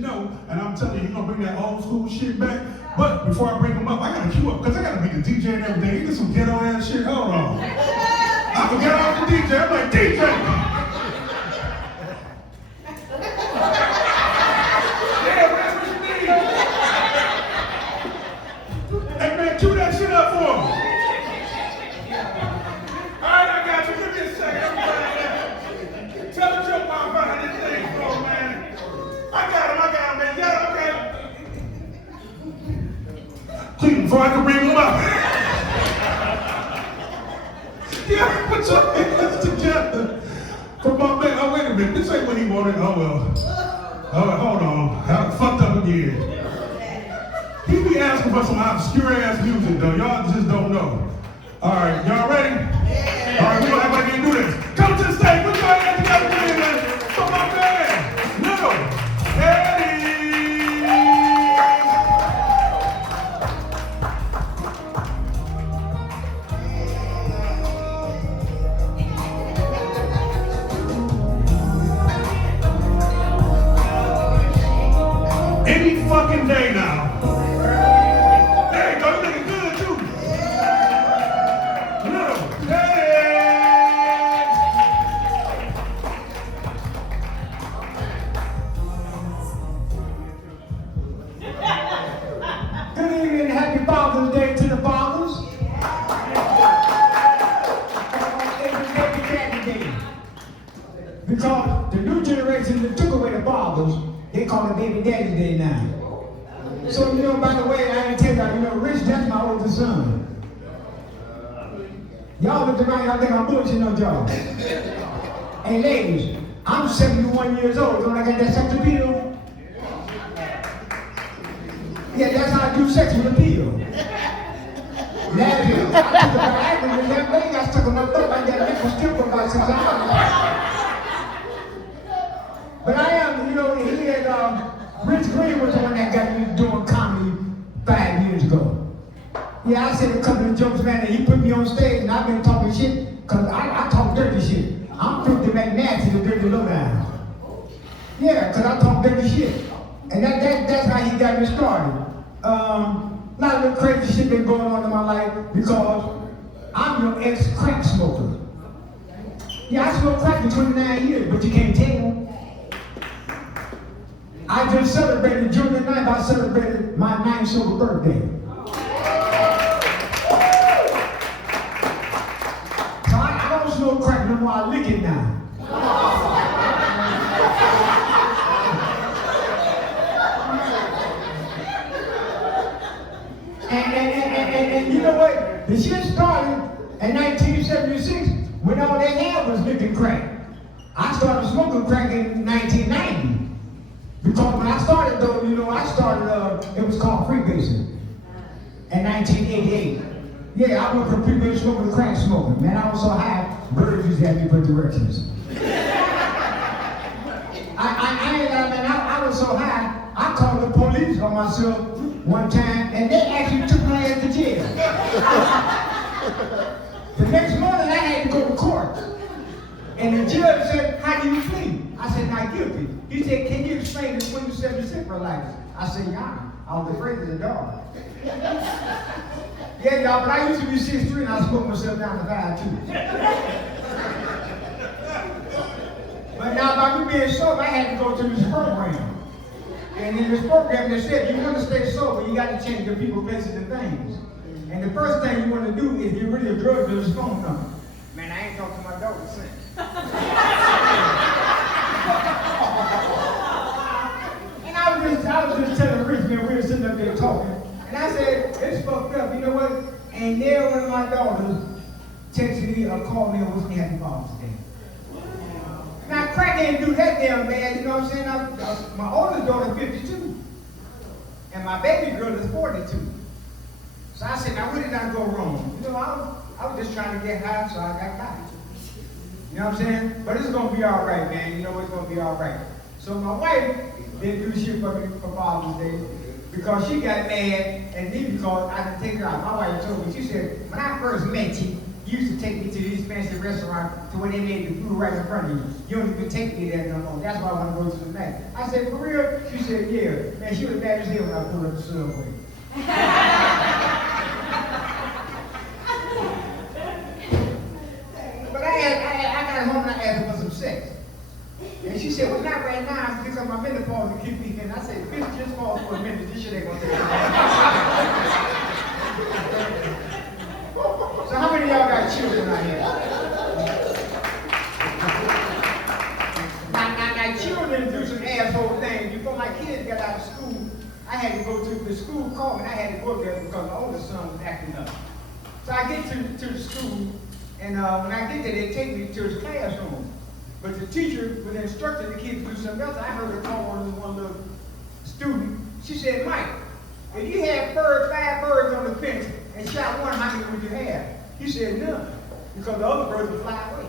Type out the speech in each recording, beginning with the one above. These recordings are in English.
know, and I'm telling you, he's gonna bring that old school shit back. But before I bring him up, I gotta cue up, because I gotta be the DJ and everything. He did some ghetto ass shit. Hold on. I forget I was the DJ. I'm like, DJ! Yeah, man, what you need? Hey, man, cue that shit up for me. All right, I got you. Give me a second. Everybody, tell the joke while I'm behind this thing for, man. I got him, man. Yeah, okay. Please, before I can bring him up. Yeah, put your hands together for my man. Oh, wait a minute. This ain't what he wanted. Oh, well. Oh, hold on. I fucked up again. He be asking for some obscure ass music, though. Y'all just don't know. All right, y'all ready? Yeah. All right, we gonna act like we can do this. Come to the stage. Put your hands together for my man, Lildaddy. Any fucking day now. There you go, you looking good too. Lildaddy. Good evening and happy Father's Day to the fathers. It's Baby Daddy Day. Because the new generation that took away the fathers, they call it Baby Daddy Day now. So, you know, by the way, I didn't tell you, Rich, that's my oldest son. Y'all look around, y'all think I'm bullshitting on y'all. Hey, ladies, I'm 71 years old. Don't I got that sex appeal? Yeah, that's how I do sexual appeal. Last year, I took a Viagra with that lady, I stuck in my throat like that nipple still for about 6 hours. But I am, he had, Rich Green was the one that got me doing comedy 5 years ago. Yeah, I said a couple of jokes, man, and he put me on stage, and I've been talking shit, because I talk dirty shit. I'm Filthy McNasty, the dirty lowdown. Yeah, because I talk dirty shit. And that's how he got me started. A lot of the crazy shit been going on in my life, because I'm your ex-crack smoker. Yeah, I smoked crack for 29 years, but you can't tell. I just celebrated, June the 9th, I celebrated my 9th sober birthday. So I don't smoke crack no more, I lick it now. And you know what? The shit started in 1976 when all they had was licking crack. I started smoking crack in 1990. Because when I started though, it was called freebasing in 1988. Yeah, I went from freebase smoking to crack smoking. Man, I was so high, birds used to have me put directions. I was so high, I called the police on myself one time, and they actually took my ass to jail. The next morning, I had to go to court. And the judge said, how do you plead? I said, not guilty. He said, can you explain the 27 license? I said, yeah, I was afraid of the dog. Yeah, y'all, but I used to be 6'3" and I smoked myself down to 5'2". But now by me being sober, I had to go to this program. And in this program, they said, you want to stay sober, you got to change your people, places, and things. And the first thing you want to do is get rid of your drug dealer's phone number. Man, I ain't talked to my daughter since. And I was just telling Rich, man, we were sitting up there talking. And I said, it's fucked up, you know what? And there one of my daughters texted me or called me and wished me happy Father's Day. Now, crack ain't do that damn bad, you know what I'm saying? My oldest daughter is 52. And my baby girl is 42. So I said, now where did I go wrong? You know, I was just trying to get high, so I got high. You know what I'm saying? But it's gonna be all right, man. You know, it's gonna be all right. So my wife didn't do shit for me for Father's Day because she got mad at me because I didn't take her out. My wife told me, she said, when I first met you, You used to take me to these fancy restaurants to where they made the food right in front of you. You don't even take me there no more. That's why I want to go to the night. I said, for real? She said, yeah. Man, she was mad as hell when I pulled up the subway. But I got home and I asked her for some sex. And she said, well, not right now, because my menopause will keep me in. I said, bitch, just pause for a minute. This shit ain't gonna take long. So how many of y'all got children out here? Now, children do some asshole things. Before my kids got out of school, I had to go to the school called me, and I had to go there because my oldest son was acting up. So I get to the school, and when I get there, they take me to his classroom. But the teacher was instructing the kids to do something else. I heard her call one little student. She said, Mike, if you had 5 birds on the fence and shot one, how many would you have? He said, none, because the other birds would fly away.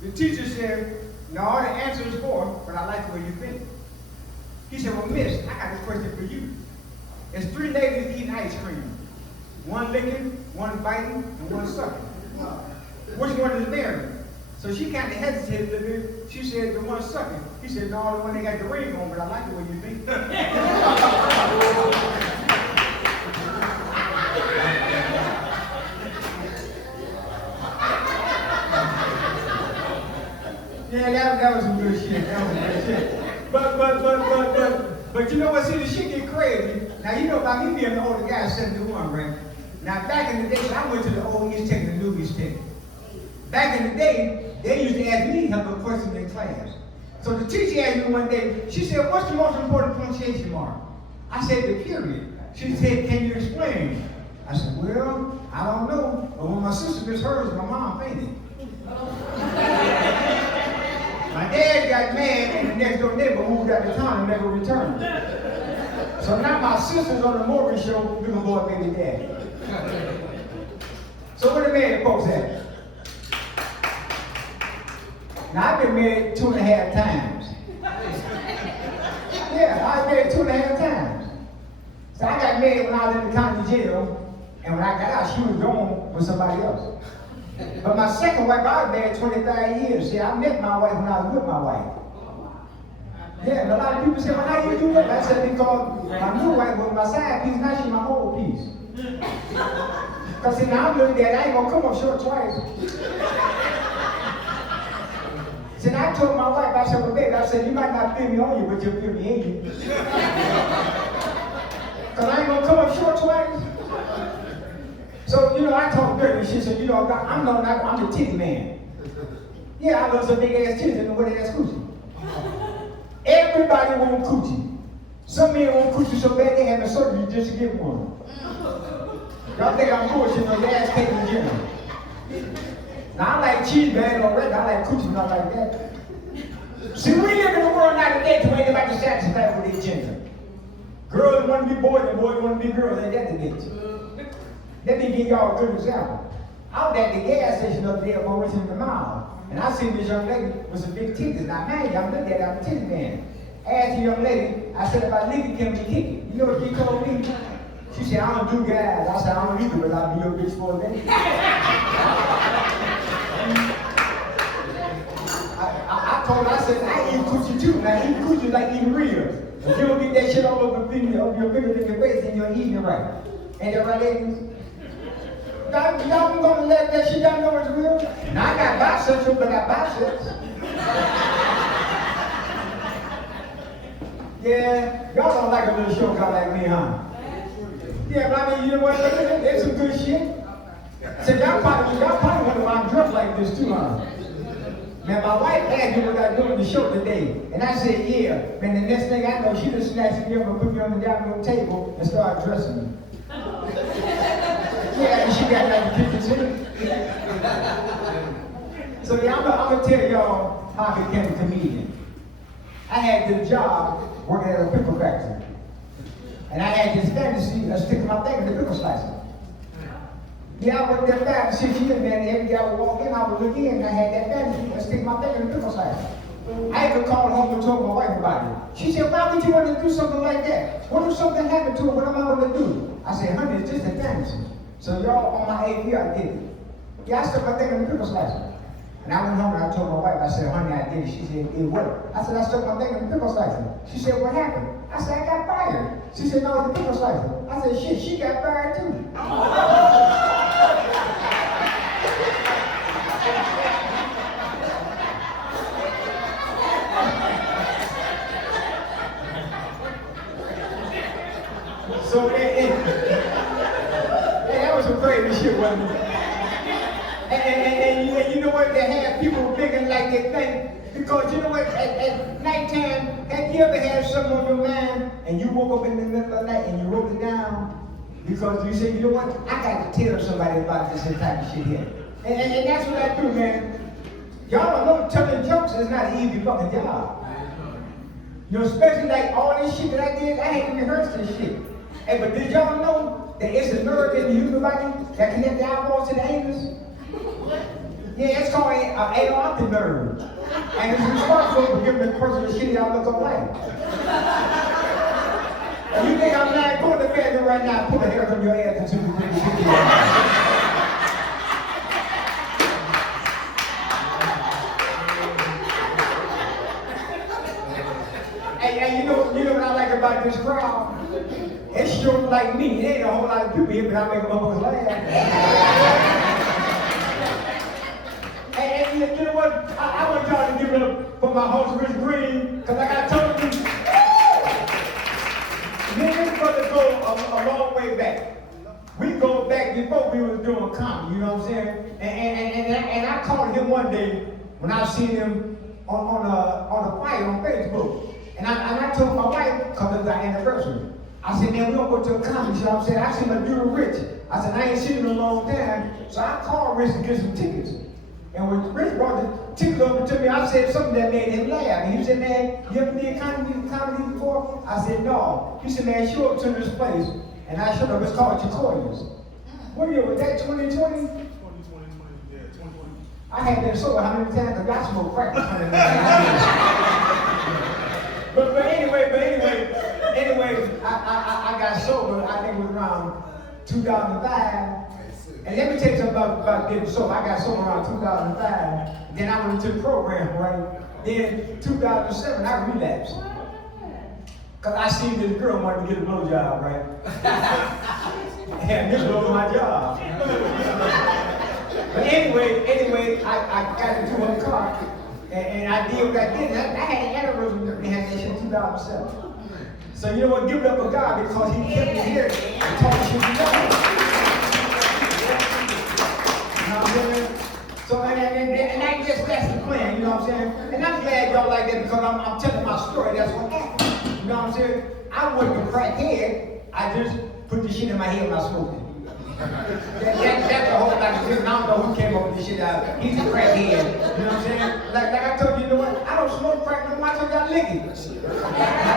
The teacher said, no, the answer is 4, but I like the way you think. He said, well, miss, I got this question for you. There's 3 ladies eating ice cream. One licking, one biting, and one sucking. Which one is married? So she kind of hesitated a little bit. She said, the one sucking. He said, no, the one they got the ring on, but I like the way you think. Yeah, that was some good shit. That was some good shit. But you know what? See, the shit get crazy. Now, you know about me being an older guy, 71, right? Now, back in the day, I went to the old East Tech and the new East Tech. Back in the day, they used to ask me a question in class. So the teacher asked me one day, she said, what's the most important punctuation mark? I said, the period. She said, can you explain? I said, well, I don't know. But when my sister missed hers, my mom fainted. My dad got mad and the next door neighbor moved out of town and never returned. So now my sister's on the mortgage show, we're gonna go up baby daddy. So where the married folks at? Now I've been married 2.5 times. Yeah, I was married 2.5 times. So I got married when I was in the county jail, and when I got out, she was gone with somebody else. But my second wife, I was married 25 years. See, I met my wife when I was with my wife. Yeah, and a lot of people say, well, how do you do that? I said, because my new wife was my side piece, now she's my whole piece. Because see, now I'm looking at it, I ain't gonna come up short twice. See, I told my wife, I said, well, baby, I said, you might not feel me on you, but you'll feel me in you. Because I ain't gonna come up short twice. So, you know, I talked dirty. She said, you know, I'm the titty man. Yeah, I love some big ass titties and the way ass coochie. Everybody want coochie. Some men want coochie so bad they having surgery just to get one. Y'all think I'm bullshitting on the ass cake in general. Now, I like cheese bag already. I like coochie, not like that. See, we live in a world now today to where anybody satisfied with their gender. Girls want to be boys and boys want to be girls. Ain't that the bitch? Let me give y'all a good example. I was at the gas station the other day on my way to the mile, and I seen this young lady with some big titties. Now, man, I'm looking at her, I'm a titty man. I asked the young lady, I said, if I lick it, can we kick it? You know what she told me? She said, I don't do guys. I said, I don't either, but I'll be your bitch for a day. I told her, I said, I eat coochie too. Now, eat coochie like eating real. If you don't get that shit all over your finger in your face, then you're eating it right. Ain't that right, ladies? Y'all gonna let that shit down know it's real? Now, I got biceps, but I got biceps. Yeah, y'all don't like a little short guy like me, huh? Yeah, but I mean, you know what? There's some good shit. So y'all probably wonder why I'm dressed like this too, huh? Man, my wife asked me what I doing the show today, and I said, yeah. Man, the next thing I know, she just snatched me up and put me on the dining room table and started dressing me. Yeah, and she got like the kitchen sink. So yeah, I'm gonna tell y'all how I became a comedian. I had this job working at a pickle factory. And I had this fantasy of sticking my thing in the pickle slicer. Yeah, I worked there 5 to 6 years, man, and every day I would walk in, I would look in, and I had that fantasy of sticking my thing in the pickle slicer. I even called home and told my wife about it. She said, why would you want to do something like that? What if something happened to her? What am I going to do? I said, honey, it's just a fantasy. So y'all, on my 8th year, I did it. Yeah, I stuck my thing in the pickle slicer. And I went home and I told my wife, I said, honey, I did it. She said, it worked. I said, I stuck my thing in the pickle slicer. She said, what happened? I said, I got fired. She said, no, it's the pickle slicer. I said, shit, she got fired too. So that was some crazy shit, wasn't it? And you know what? They have people thinking like they think. Because you know what? At nighttime, have you ever had something on your mind and you woke up in the middle of the night and you wrote it down? Because you said, you know what? I got to tell somebody about this type of shit here. And that's what I do, man. Y'all don't know telling jokes is not an easy fucking job. You know, especially like all this shit that I did, I had to rehearse this shit. Hey, but did y'all know that it's a nerve in the human body that connects the eyeballs to the anus? Yeah, it's called an anal optic nerve. And it's responsible for giving the person the shitty outlook of life. And you think I'm not going to bed right now, put a hair from your ass until you really shit you And you know what I like about this crowd? It's sure like me. It ain't a whole lot of people here, but I make motherfuckers laugh. And you know what? I want y'all to give it up for my host, Rich Green, because like I told you, me and his brother go a long way back. We go back before we was doing comedy, you know what I'm saying? And I called him one day when I seen him on a flyer on Facebook. And I told my wife, because it was our anniversary, I said, man, we don't go to a comedy show. I said, I seen my dude Rich. I said, I ain't seen him in a long time. So I called Rich to get some tickets. And when Rich brought the tickets over to me, I said something that made him laugh. And he said, man, you ever did comedy before? I said, no. He said, man, show up to this place. And I showed up. It's called Chicoias. What year was that, 2020? 2020, yeah, 2020. I had been sober how many times? Because I smoked crack. But anyway, I got sober, I think it was around 2005. And let me tell you something about getting sober. I got sober around 2005. Then I went into the program, right? Then 2007, I relapsed. Because I seen this girl wanted to get a blowjob, right? And this was my job. But anyway, I got into her car. And I did what I did. I had an aneurysm and had that shit in 2007. So you know what? Give it up for God because He kept me here and taught me shit to know. You know what I'm saying? So and I guess that's the plan. You know what I'm saying? And I'm glad y'all like that because I'm telling my story. That's what happened. You know what I'm saying? I wasn't a crackhead. I just put the shit in my head when I smoked it. That's the whole lot of difference. I don't know who came up with this shit out. He's a crackhead. You know what I'm saying? Like I told you, you know what? I don't smoke crack no more. I told y'all lick it. I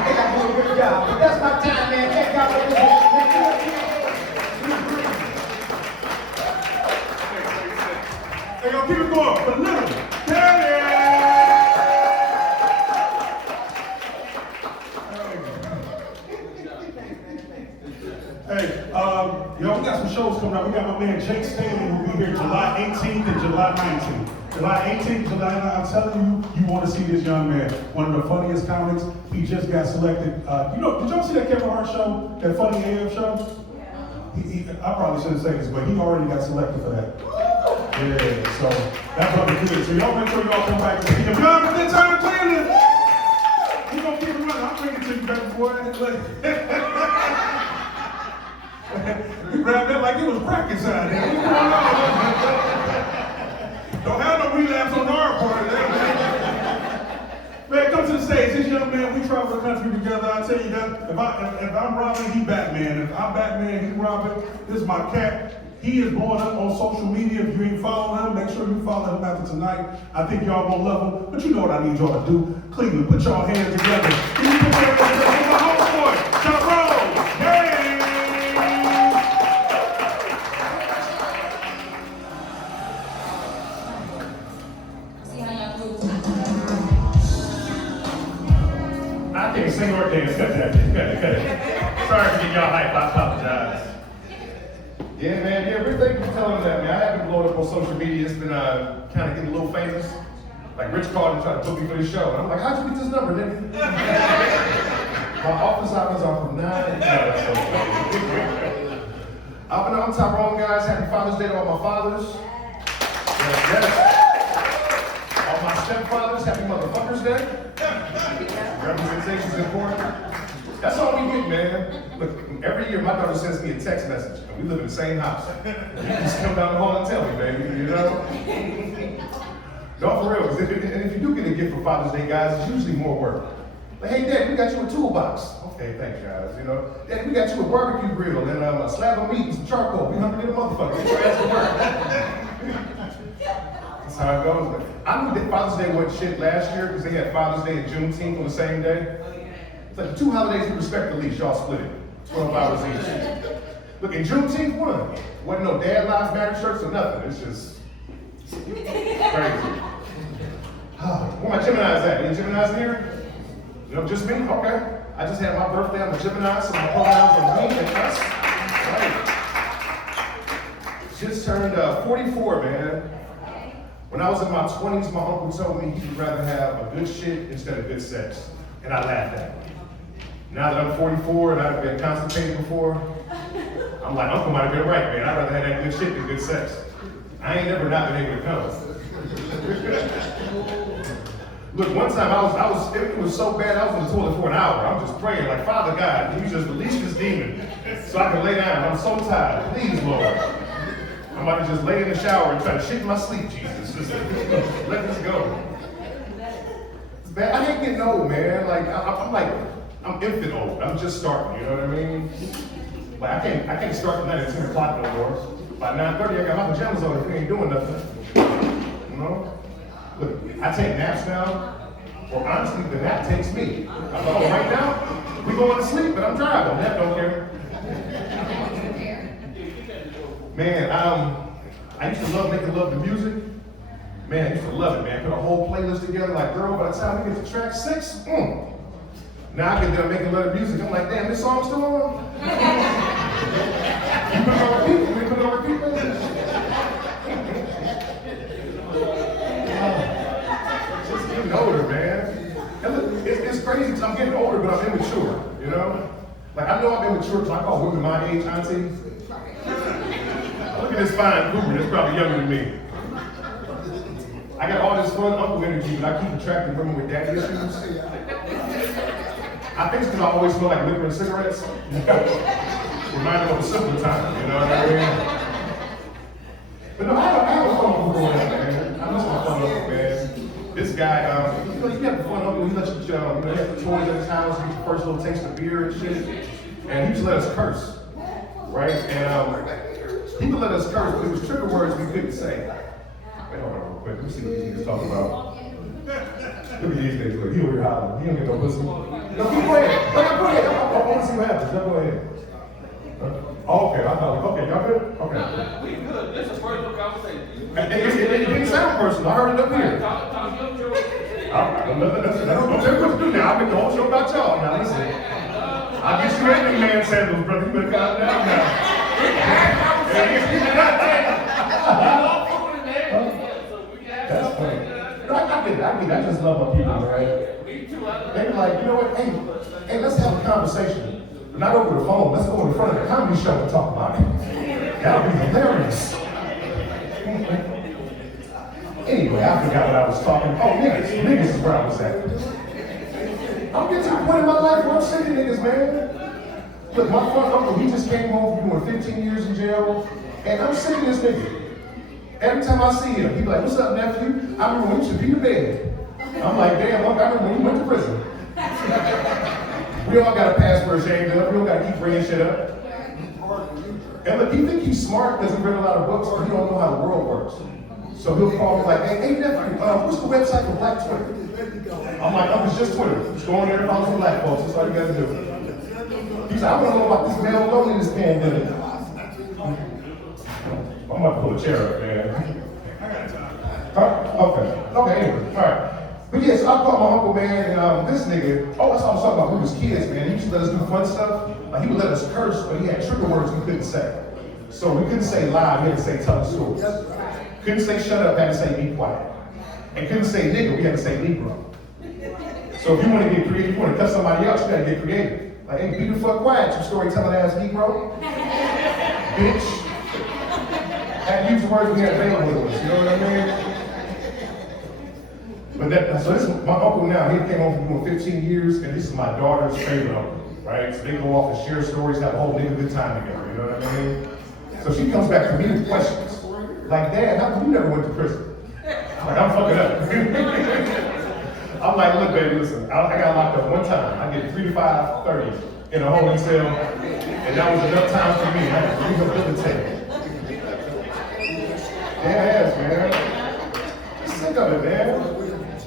think I do a good job. But that's my time, man. Thank y'all for listening. Hey, yo, keep it going for little. Hey, yo, we got some shows coming up. We got my man Jake Staley who'll be here July 18th and July 19th. July 18th, July 19th, I'm telling you, you want to see this young man. One of the funniest comics. He just got selected. You know, did y'all see that Kevin Hart show, that Funny AF show? I probably shouldn't say this, but he already got selected for that. Yeah, so that's what we do. So y'all make sure y'all come back to see him. Y'all have a good time in Cleveland. We're going to keep it running. I'll bring it to you, baby boy. You grabbed that like it was practice out there. What's going on? Don't have no relapse on our part. Man, come to the stage. This young man, we travel the country together. I tell you that if I'm Robin, he Batman. If I'm Batman, he Robin. This is my cat. He is blowing up on social media. If you ain't following him, make sure you follow him after tonight. I think y'all gonna love him. But you know what I need y'all to do. Cleveland, put y'all hands together. Can you put your hands together for my homeboy, Tyrone Gaines? I can't sing or dance. Cut that. Sorry to get y'all hype. I apologize. Yeah, man, yeah, really thank you for telling that, man. I haven't blown up on social media. It's been kind of getting a little famous. Like Rich called and tried to book me for the show. And I'm like, how'd you get this number, nigga? My office hours are from 9 to 9. I'm Tyrone, guys. Happy Father's Day to all my fathers. Yes. All my stepfathers, happy Motherfuckers Day. Representation's important. That's all we get, man. Look, every year my daughter sends me a text message, and we live in the same house. You just come down the hall and tell me, baby, you know? No, for real. And if you do get a gift for Father's Day, guys, it's usually more work. Like, hey, Dad, we got you a toolbox. Okay, thanks, guys. You know, Dad, we got you a barbecue grill and a slab of meat and some charcoal. We hungry little motherfucker. Get your ass to work. That's how it goes. I knew that Father's Day wasn't shit last year because they had Father's Day and Juneteenth on the same day. It's like the two holidays we respect the least, y'all split it. 12 hours each. Look, in Juneteenth won. Wasn't no Dad Lives Matter shirts or nothing. It's just crazy. Where my Geminis at? Any Geminis in here? You know, just me? Okay. I just had my birthday. I'm a Gemini, so my pronouns are me and us. Right. Just turned 44, man. When I was in my 20s, my uncle told me he would rather have a good shit instead of good sex. And I laughed at him. Now that I'm 44 and I've been constipated before, I'm like, Uncle might have been right, man. I'd rather have that good shit than good sex. I ain't never not been able to come. Look, one time it was so bad, I was on the toilet for an hour. I'm just praying, like, Father God, can you just release this demon so I can lay down? I'm so tired. Please, Lord. I'm about to just lay in the shower and try to shit in my sleep, Jesus. Just let this go. It's bad. I ain't getting old, man. Like, I'm infant old. I'm just starting, you know what I mean? Like, I can't start the night at 10 o'clock no more. By 9:30, I got my pajamas on if we ain't doing nothing. You know? Look, I take naps now, or honestly, the nap takes me. I'm like, oh, right now, we going to sleep, but I'm driving. Nap don't care. Man, I used to love making love to music. Man, I used to love it, man. Put a whole playlist together, like, girl, by the time we get to track 6, Now I get done making love to music. I'm like, damn, this song's still on? You put it on repeat? You put it on repeat, man? Just getting older, man. And look, it's crazy because I'm getting older, but I'm immature, you know? Like, I know I'm immature because I call women my age auntie. Look at this fine cougar that's probably younger than me. I got all this fun uncle energy, but I keep attracting women with daddy issues. I think it's because I always smell like liquor and cigarettes. Reminded of a simpler time, you know what I mean? But no, I have a fun uncle growing up, man. I miss my fun uncle, man. This guy, you know, you have a fun uncle, he lets you, you know, he has the toys in his house, he gets your first little taste of beer and shit. And he just let us curse, right? And he would let us curse, but it was trigger words we couldn't say. Wait, hold on real quick, let me see what these niggas talking about. Look at these niggas, look, he over here hollering. He don't get no pussy. No, go ahead. Go ahead. I want to see what happens. Go ahead. Oh, okay, I thought, okay, y'all good? Okay. We good. This is a personal conversation. It didn't sound personal. I heard it up here. Talk your truth. Don't tell me what to do now. I'll make the whole show about y'all. Now listen. I'll get you any man sandals, brother. You better calm down now. That's funny. I get it. I just love my people, right? They be like, you know what? Hey, let's have a conversation. Not over the phone. Let's go in front of the comedy show and talk about it. That'll be hilarious. Anyway, I forgot what I was talking. Oh, niggas. Niggas is where I was at. I'm getting to the point in my life where I'm sick of niggas, man. Look, my front uncle, he just came home from doing 15 years in jail, and I'm sick of this nigga. Every time I see him, he be like, what's up, nephew? I remember when you should be to bed. I'm like, damn, look, I remember when you went to prison. We all got a password shamed up. We all got to keep bringing shit up. And look, he think he's smart because he read a lot of books, but he don't know how the world works. So he'll call me like, hey nephew, what's the website for Black Twitter? I'm like, it's just Twitter. Just go on there and follow some black folks. That's all you got to do. He's like, I want to know about this male loneliness pandemic. I'm about to pull a chair up, man. Okay, anyway, all right. But yeah, so I called my uncle, man, and this nigga, that's what I was talking about when we was kids, man. He used to let us do fun stuff. Like, he would let us curse, but he had trigger words we couldn't say. So we couldn't say lie, we had to say tell the story. Couldn't say shut up, had to say be quiet. And couldn't say nigga, we had to say Negro. So if you want to get creative, you want to cut somebody else, you gotta get creative. Like, hey, be the fuck quiet, you storytelling ass Negro. Bitch. Had to use the words we had available with us, you know what I mean? But so this is my uncle now, he came home from doing 15 years, and this is my daughter's favorite uncle, right? So they go off and share stories, have a whole nigga good time together, you know what I mean? So she comes back to me with questions. Like, Dad, how come you never went to prison? I'm like, I'm fucking up. I'm like, look, baby, listen, I got locked up one time. I get 3 to 5, 30 in a holding cell, and that was enough time for me. I had to rehabilitate. Yes, man. I'm sick of it, man.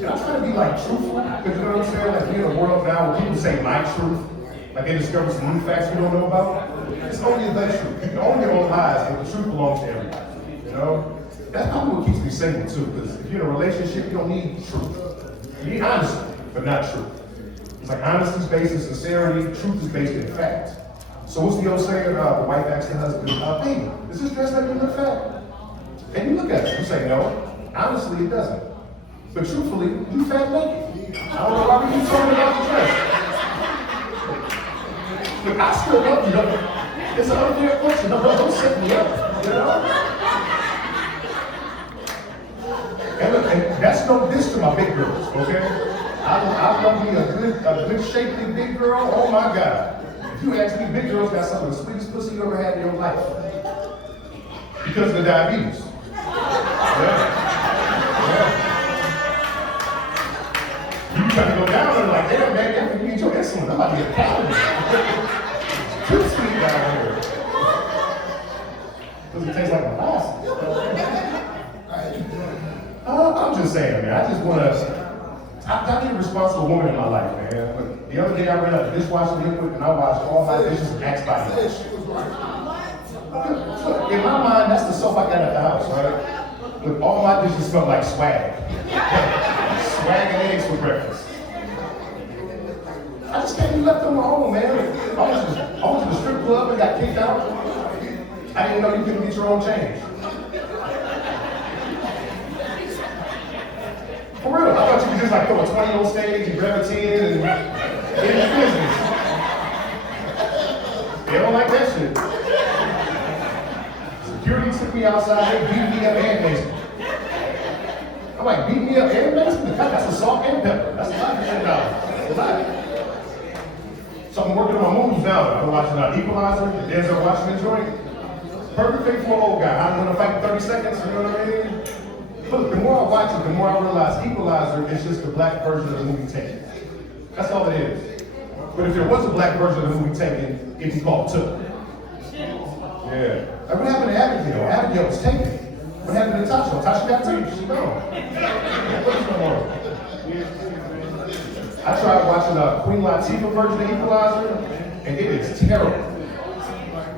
I'm trying to be like truthful, because you know what I'm saying? Like, we're in a world now where people say my truth, like they discover some new facts we don't know about. It's only the truth. You can own your own lies, but the truth belongs to everybody. You know? That's probably what keeps me single too, because if you're in a relationship, you don't need truth. You need honesty, but not truth. It's like honesty is based in sincerity, truth is based in fact. So what's the old saying? The wife asks the husband, baby, does this dress make you look fat? And you look at it, you say no. Honestly, it doesn't. But truthfully, you fat naked. I don't know why we keep talking about the dress. But I still love you. It's an unfair question. Don't set me up, you know? And look, and that's no diss to my big girls, okay? I love me a good shapely big girl. Oh my God. If you ask me, big girls got some of the sweetest pussy you ever had in your life. Because of the diabetes. Yeah. You trying to go down and like, damn, man, you need your insulin. I'm about to get a calorie. It's too sweet down here. Does it taste like molasses? I'm just saying, man, I just want to, I need a responsible woman in my life, man. But the other day I ran out of dishwashing liquid and I washed all my dishes and Axe body wash. Look, in my mind, that's the soap I got at the house, right? Look, all my dishes smell like swag. Swag and eggs for breakfast. I just can't be left on my own, man. I went to the strip club and got kicked out. I didn't know you couldn't get your own change. For real, I thought you could just like throw a 20 on stage and grab a 10 and get in business. They don't like that shit. Security took me outside, they beat me up and maced me. I'm like, beat me up and maced me? That's a salt and pepper. That's $500. So I'm working on my movies now. I'm watching Equalizer, the Denzel Washington joint. Perfect thing for an old guy. I don't want to fight in 30 seconds, you know what I mean? Look, the more I watch it, the more I realize Equalizer is just the black version of the movie Taken. That's all it is. But if there was a black version of the movie Taken, it'd be called Took. Yeah. Like what happened to Abigail? Abigail was taken. What happened to Tasha? Tasha got raped. She's gone. I tried watching Queen Latifah version of Equalizer, and it is terrible.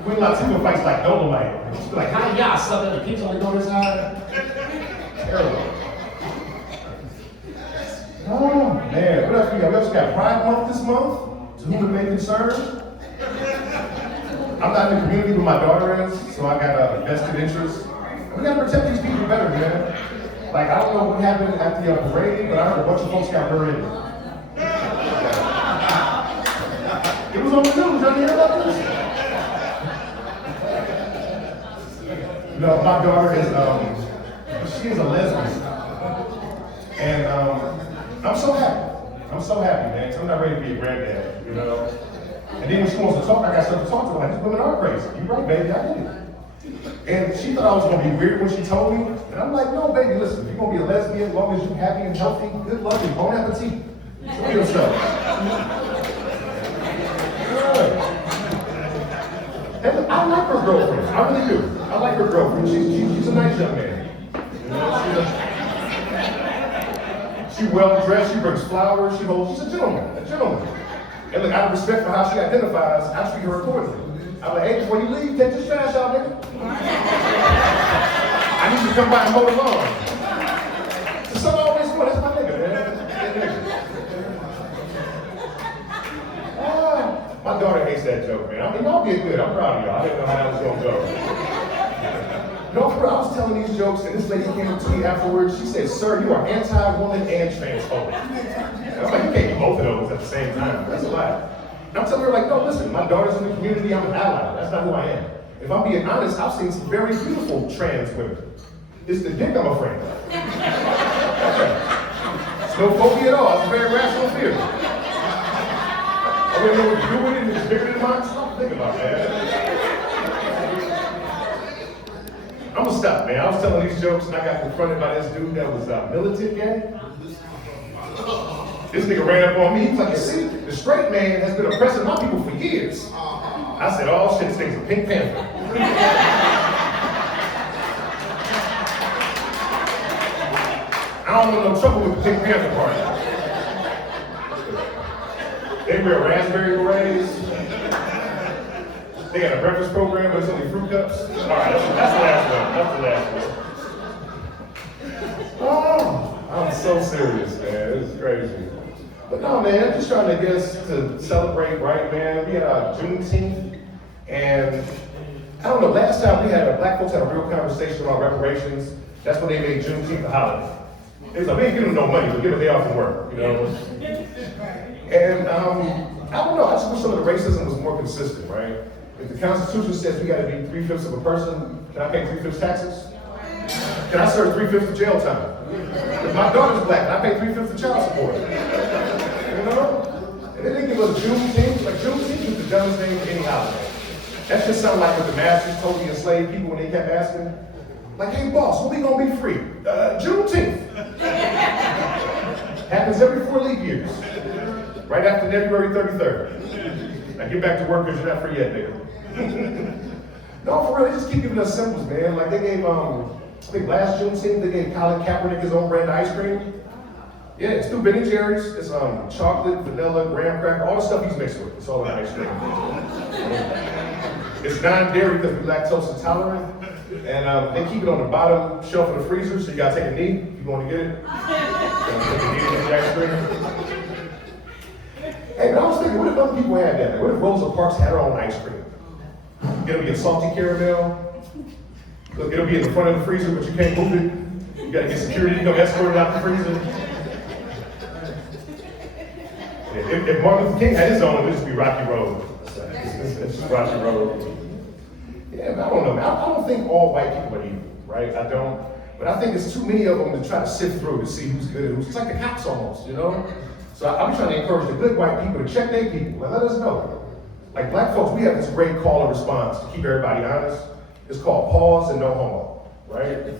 Queen Latifah fights like Dolomite. She's like, hi, y'all, son, the kids only go this high. Terrible. Oh, man. What else we got? We also got Pride Month this month. To whom it may concern. I'm not in the community where my daughter is, so I got a vested interest. We gotta protect these people better, man. Like, I don't know what happened at the parade, but I heard a bunch of folks got buried. It was on the news. Y'all hear about this? No, my daughter is, she is a lesbian. And I'm so happy. I'm so happy, man. I'm not ready to be a granddad, you know? And then when she wants to talk, I got stuff to talk to her. Like, these women are crazy. You're right, baby, I get it. And she thought I was gonna be weird when she told me. And I'm like, no, baby, listen, if you're gonna be a lesbian, as long as you're happy and healthy, good luck and bon appetit. Show yourself. Good. And I like her girlfriend. I really do. I like her girlfriend. She's a nice young man. You know, she well dressed, she brings flowers, she's a gentleman, And look, out of respect for how she identifies, I treat her accordingly. I'm like, hey, before you leave, take this trash out, nigga. I need you to come by and mow the lawn. So son always want, that's my nigga, man. My daughter hates that joke, man. I mean, y'all did good. I'm proud of y'all. I didn't know how that was gonna go. No, for real, I was telling these jokes, and this lady came up to me afterwards. She said, "Sir, you are anti-woman and transphobic." And I was like, "You can't be both of those at the same time. That's a lie." And I'm telling her, like, "No, listen, my daughter's in the community. I'm an ally. That's not who I am. If I'm being honest, I've seen some very beautiful trans women. It's the dick I'm afraid of." It's no phobia at all. It's a very rational fear. I wouldn't know what to do with it. It's bigger than mine. Stop thinking about that. I'm gonna stop, man. I was telling these jokes and I got confronted by this dude that was militant gay. This nigga ran up on me. He was like, "You see, the straight man has been oppressing my people for years." I said, "Oh shit, this nigga's a Pink Panther." I don't want no trouble with the Pink Panther party. They wear raspberry berets. They got a breakfast program, but it's only fruit cups. All right, that's the last one. That's the last one. Oh, I'm so serious, man. This is crazy. But no, man, just trying to get us to celebrate, right, man? We had Juneteenth, and I don't know, last time black folks had a real conversation about reparations. That's when they made Juneteenth a holiday. It was like, we ain't giving them no money, but give a day off from work, you know? And I don't know, I just wish some of the racism was more consistent, right? If the Constitution says we gotta be 3/5 of a person, can I pay 3/5 taxes? Can I serve 3/5 of jail time? If my daughter's black, can I pay 3/5 of child support? You know? And they didn't give us Juneteenth. Like, Juneteenth was the dumbest thing for any holiday. That just sounded like what the masters told the enslaved people when they kept asking. Like, "Hey boss, when we gonna be free?" Juneteenth. Happens every 4 leap years. Right after February 33rd. Now get back to work because you're not free yet, nigga. No, for real, they just keep giving us symbols, man. Like they gave, I think last Juneteenth, they gave Colin Kaepernick his own brand of ice cream. Yeah, it's through Ben & Jerry's. It's chocolate, vanilla, graham cracker, all the stuff he's mixed with. It's all in ice cream. It's non-dairy because we're lactose intolerant. And they keep it on the bottom shelf of the freezer, so you gotta take a knee if you want to get it. You gotta take a knee to get the ice cream. Hey, but I was thinking, what if other people had that? What if Rosa Parks had her own ice cream? It'll be a salty caramel. It'll be in the front of the freezer, but you can't move it. You gotta get security to come escort it out the freezer. If Martin Luther King had his own, it would just be Rocky Road. It's just Rocky Road. Yeah, but I don't know, man. I don't think all white people are evil, right? I don't. But I think there's too many of them to try to sift through to see who's good and who's. It's like the cops almost, you know? So I'll be trying to encourage the good white people to check their people and let us know. Like black folks, we have this great call and response to keep everybody honest. It's called pause and no homo, right?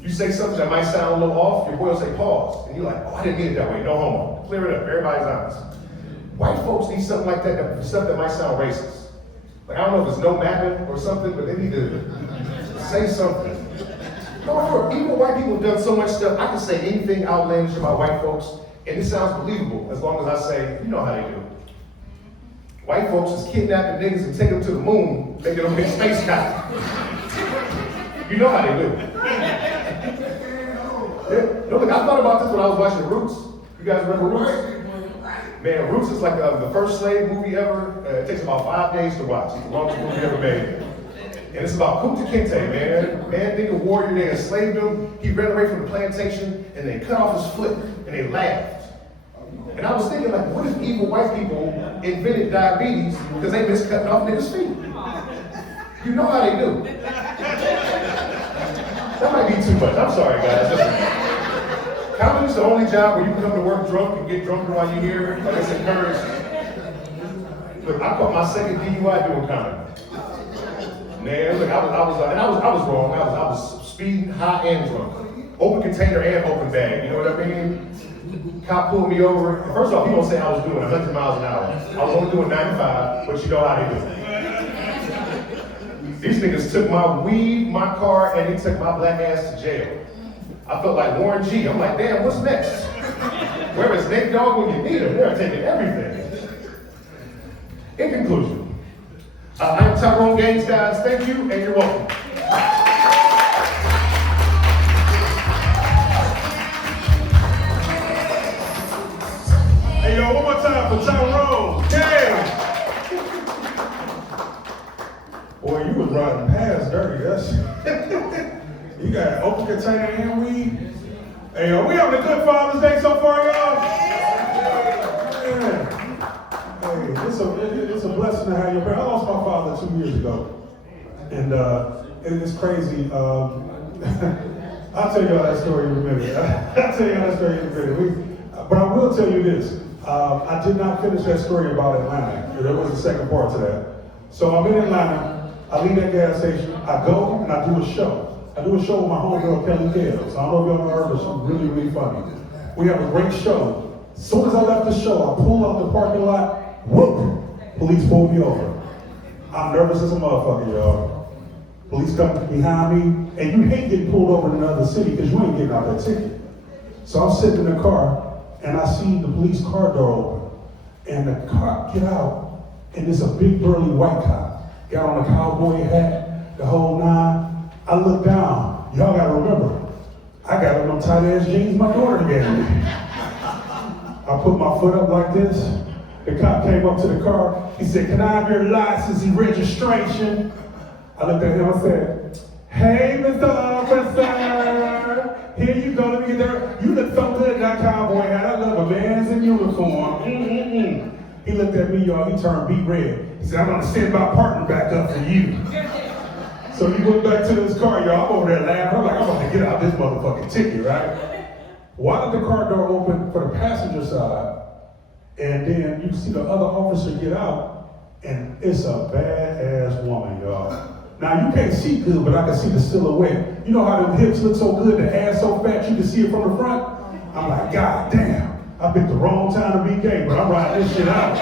You say something that might sound a little off, your boy will say pause. And you're like, "Oh, I didn't mean it that way, no homo." Clear it up, everybody's honest. White folks need something like that, stuff that might sound racist. Like, I don't know if it's no matter or something, but they need to say something. No, even white people have done so much stuff, I can say anything outlandish about white folks, and it sounds believable as long as I say, you know how they do. White folks is kidnapping niggas and take them to the moon, making them big space cop. You know how they do. Yeah. No, look, I thought about this when I was watching Roots. You guys remember Roots? Man, Roots is like the first slave movie ever. It takes about 5 days to watch. It's the longest movie ever made. And it's about Kunta Kinte, man. Man, nigga warrior, they enslaved him. He ran away from the plantation, and they cut off his foot, and they laughed. And I was thinking, like, what if evil white people invented diabetes because they miss cutting off niggas' feet? You know how they do. That might be too much. I'm sorry, guys. Comedy's the only job where you can come to work drunk and get drunker while you're here. Like, it's encouraged. Look, I caught my second DUI doing comedy. Man, look, I was wrong. I was speeding, high and drunk. Open container and open bag. You know what I mean? Cop pulled me over. First off, he gonna say I was doing 100 miles an hour. I was only doing 95, but you know how they do. These niggas took my weed, my car, and they took my black ass to jail. I felt like Warren G. I'm like, damn, what's next? Where is Nate Dogg when you need him? They're taking everything. In conclusion, I'm Tyrone Gaines, guys. Thank you, and you're welcome. Hey, yo, one more time for Tyrone Gaines. got open container and weed. Hey, are we having a good Father's Day so far, y'all? Yeah. Hey, it's a blessing to have your parents. I lost my father 2 years ago. And it's crazy. I'll tell you all that story in a minute. But I will tell you this. I did not finish that story about Atlanta. There was a second part to that. So I'm in Atlanta. I leave that gas station. I go and I do a show. I do a show with my homegirl, Kelly Kells. I don't know if y'all know her, but she's really, really funny. We have a great show. As soon as I left the show, I pull out the parking lot. Whoop! Police pulled me over. I'm nervous as a motherfucker, y'all. Police come behind me, and you hate getting pulled over in another city because you ain't getting out that ticket. So I'm sitting in the car, and I see the police car door open. And the cop get out, and it's a big burly white cop. Got on a cowboy hat, the whole nine. I look down. Y'all gotta remember, I got on them tight ass jeans my daughter gave me. I put my foot up like this. The cop came up to the car. He said, "Can I have your license and registration?" I looked at him and said, "Hey, Mr. Officer, here you go, let me get there. You look so good in that cowboy hat. I love a man's in uniform." He looked at me, y'all, he turned beet red. He said, "I'm gonna send my partner back up for you." So he went back to his car, y'all. I'm over there laughing. I'm like, I'm about to get out this motherfucking ticket, right? Why did the car door open for the passenger side? And then you see the other officer get out, and it's a badass woman, y'all. Now you can't see good, but I can see the silhouette. You know how the hips look so good, the ass so fat, you can see it from the front? I'm like, God damn, I picked the wrong time to be gay, but I'm riding this shit out.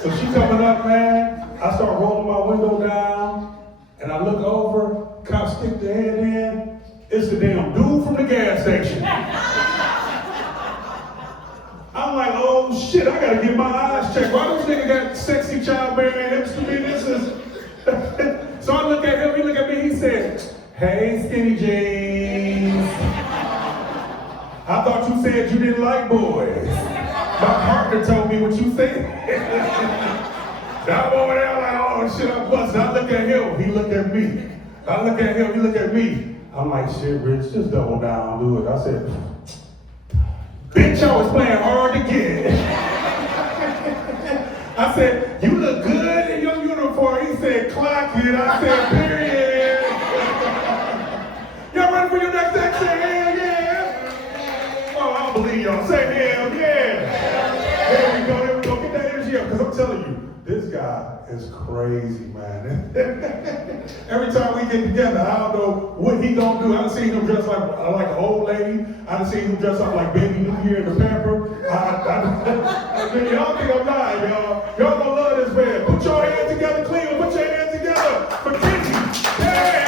So she coming up, man. I start rolling my window down, and I look over, cops stick their head in. It's the damn dude from the gas station. I'm like, oh shit, I gotta get my eyes checked. Why those niggas got sexy childbearing hips to me? This is. So I look at him, he look at me, he said, "Hey, skinny jeans. I thought you said you didn't like boys. My partner told me what you said." I'm over there like, oh shit, I'm busted. I look at him, he looked at me. I look at him, he looked at me. I'm like, shit, Rich, just double down, do it. I said, "Bitch, I was playing hard to get." I said, "You look good in your uniform." He said, "Clock it." I said, "Period." Y'all ready for your next act? Say hell yeah. Oh, I don't believe y'all. Say hell yeah. There we go. Get that energy up, because I'm telling you, this guy is crazy, man. Every time we get together, I don't know what he gonna do. I done seen him dress like an old lady. I done seen him dress up like Baby New Year in the Pamper. Y'all think I'm lying, y'all. Y'all gonna love this man. Put your hands together, Cleveland. Put your hands together for Kizzy. Yeah.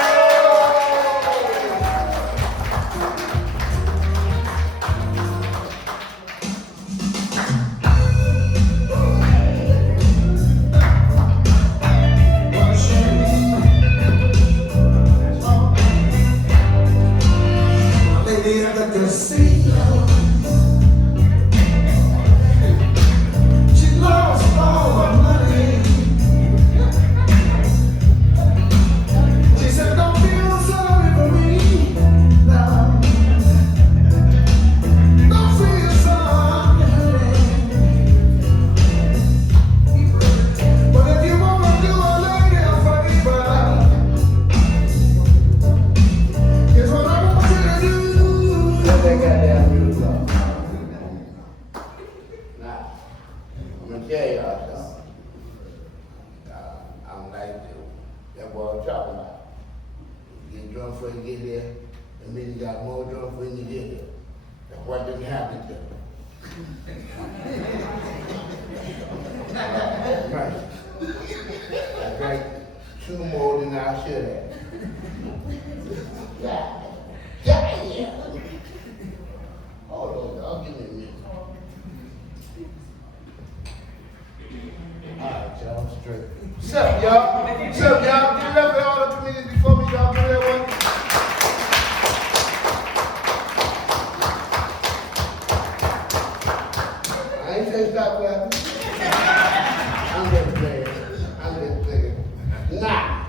Nah,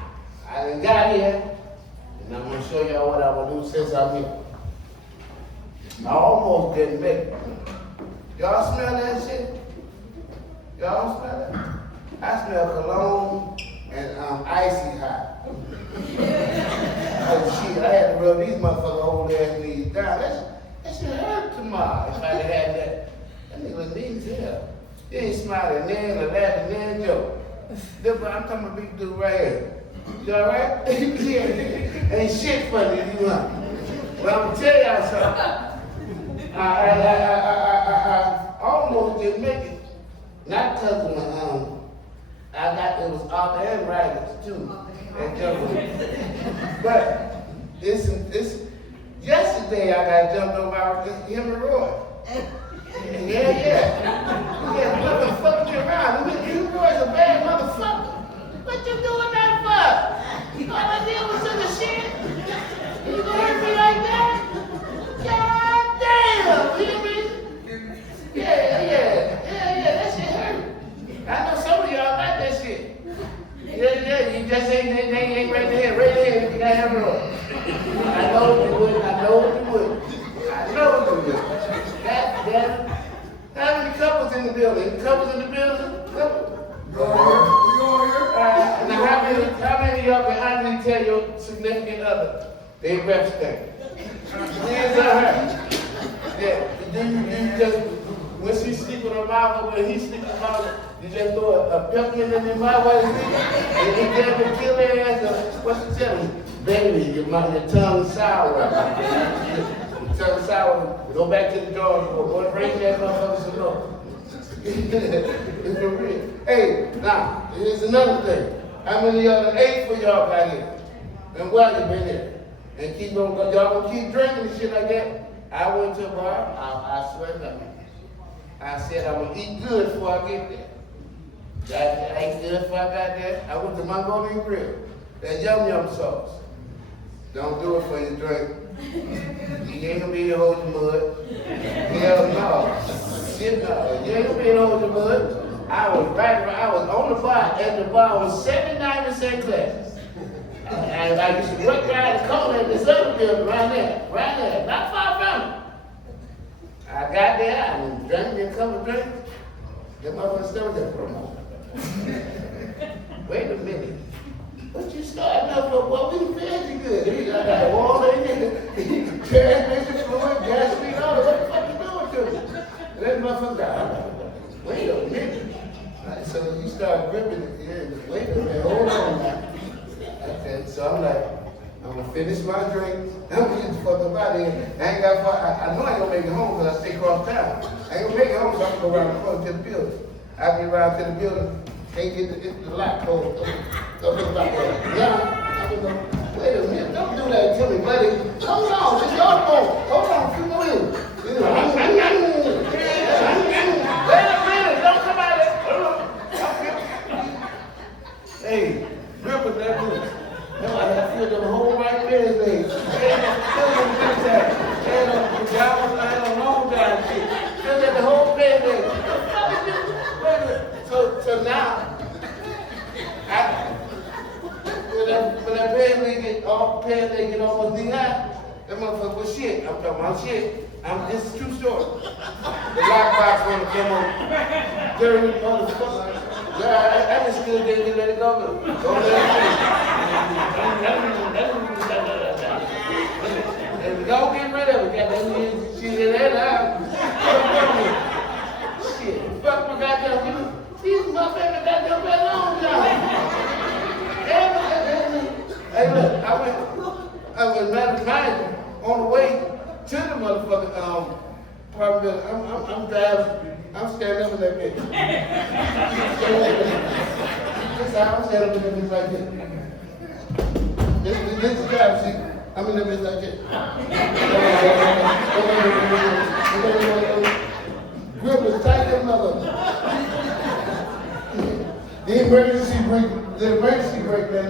I done got here, and I'm gonna show y'all I'm here. I almost didn't make it. Y'all smell that shit? Y'all smell it? I smell cologne and icy hot. Oh shit, I had to rub these motherfuckers old ass knees down. That shit hurt tomorrow if I'd have had that. That nigga knees here. He ain't smiling then or laughing then joke. I'm talking about big dude right here. You alright? Yeah. Ain't shit funny if you want. Well, I'm gonna tell y'all something. I almost didn't make it. Not because of it was author and writers too. That jumped. But it's yesterday I got jumped over out with him and Roy. Yeah, motherfucking me around. You Roy's a bad motherfucker. What you doing that for? All I did was took a shit. You gonna hurt me like that? God damn! You hear me? Yeah, that shit hurt. I know some of y'all got that shit. Yeah, you just ain't right there, if you got hemorrhoid. I know you would. How many couples in the building? Couples in the building? Couple? We all here? Now how many of y'all can honestly tell your significant other they rep stank? Hands up her. Yeah, you just, when she sleep with her mouth or when he sleep with her mouth, you just throw a peppermint in his mouth while he's sleeping, and he get to kill her ass. What's she telling you? Baby, your tongue is sour. Your tongue is sour. Go back to the drawing board. Go bring that motherfucker some more. It's for real. Hey, now, here's another thing. How many of y'all ate for y'all got here? And why you been here? And keep on, y'all gonna keep drinking and shit like that? I went to a bar, I swear to God. I said I would eat good before I get there. I ate good before I got there. I went to my Golden Grill. That yum sauce. Don't do it for your drink. You ain't gonna be able to hold your mud. Hell no. Shit no. You ain't gonna be able to hold your mud. I was on the bar, and the bar was 79% class. And I used to work around the corner at this other building right there, not far from it. I got there, I drank me a couple of drinks. That motherfucker still there for a moment. Wait a minute. What you starting up for? Boy, we fed you good. I got water in it, transmission fluid, gasoline, all that. What the fuck you doing to me? That motherfucker got, wait a minute. So you start gripping it, yeah, wait a minute, hold on now. Okay, so I'm like, I'm gonna finish my drink. I'm gonna get the fuck up out of here. I ain't got far. I know I ain't gonna make it home because I stay across town. I ain't gonna make it home, so I'm gonna go around the corner to the building. I get around to the building, can't get the lock code. Don't look back there. Yeah, I go, wait a minute, don't do that to me, buddy. Hold on, it's your fault. Hold on, keep moving. Wait a minute, don't come out of there. Hey, remember that dude. I feel the whole right there leg. I had a long time shit. Feel that the whole bed leg. So now, when that bed leg get almost knee high, that motherfucker was shit. I'm talking about shit. This is a true story. The lockbox wanna come on. Dirty motherfucker. I just still didn't let it go. Don't let it go. Y'all get rid of it. Goddamn, she did that out. Shit, fuck my goddamn. These motherfuckers goddamn been long time. Hey, look, I was matter of fact on the way to the motherfucking apartment. I'm driving. I'm standing up in that bitch. This is how I'm standing up in that bitch like this. This is drive seat. I'm in that bitch like this. Grip is tight as mother. The emergency brake, man.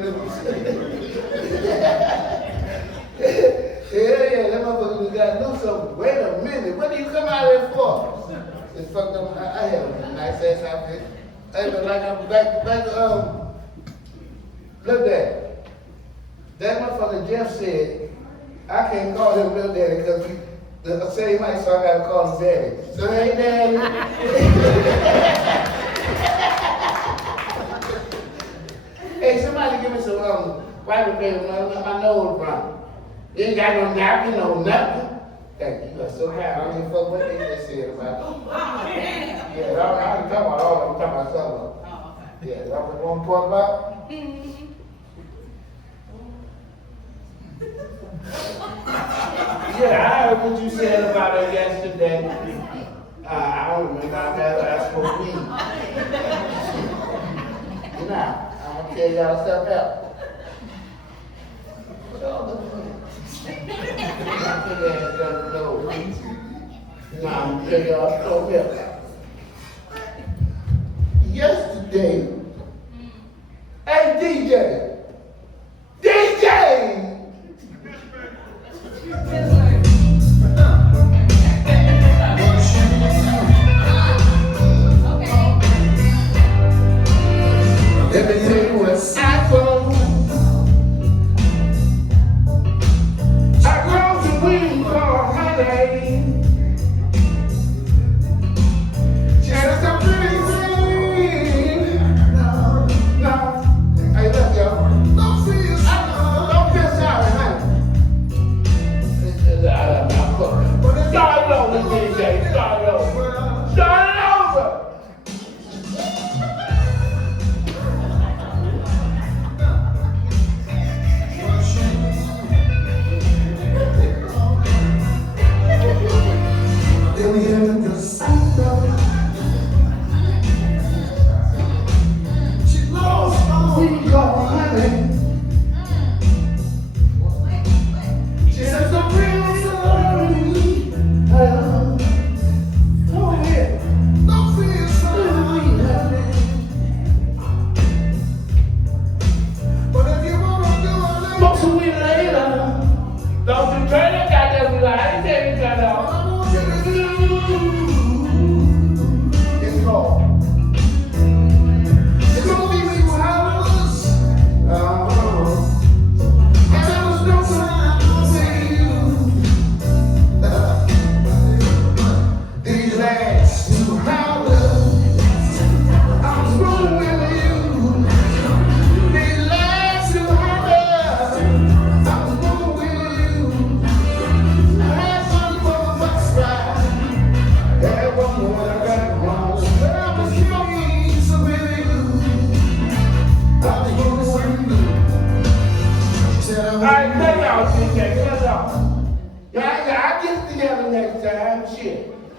Yeah, that motherfucker got loose. So wait a minute, what do you come out here for? It's fucked up. I had a nice ass outfit. Hey, but like I'm back Lildaddy. That motherfucker Jeff said I can't call him little daddy because the same height, so I gotta call him daddy. So hey, daddy. Hey, somebody give me some wiper paper, my nose run. You ain't got no napkin, no nothing. Thank you. You are so happy. I don't even fuck what they just said about it. Yeah, I ain't talking about all of them. I'm talking about some of them. Yeah, that's what one part about. Yeah, I heard what you said about her yesterday. I don't remember. I had to ask for weed. Now, I'm gonna tell y'all something else. Now, I'm gonna tell y'all something else. Yesterday, hey DJ! DJ! Let me tell you what's happened. I grow some weed called honey. And it's a pretty thing. No. Hey, look, y'all. Don't feel sorry, honey. Start over, DJ. Start over. Start it over.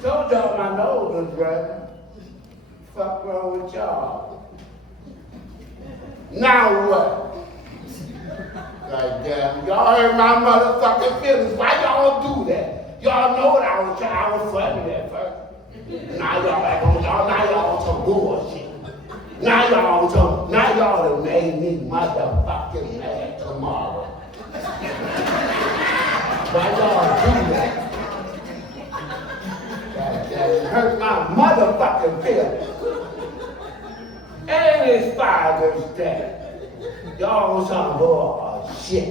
Told y'all my nose was running. Fuck wrong with y'all? Now what? God damn, y'all hurt my motherfucking feelings. Why y'all do that? Y'all know that I was funny at first. Now y'all back on y'all some bullshit. Now y'all done made me motherfucking mad tomorrow. Why y'all do that? That hurt my motherfucking feelings. And it's Father's Day. Y'all on some bullshit.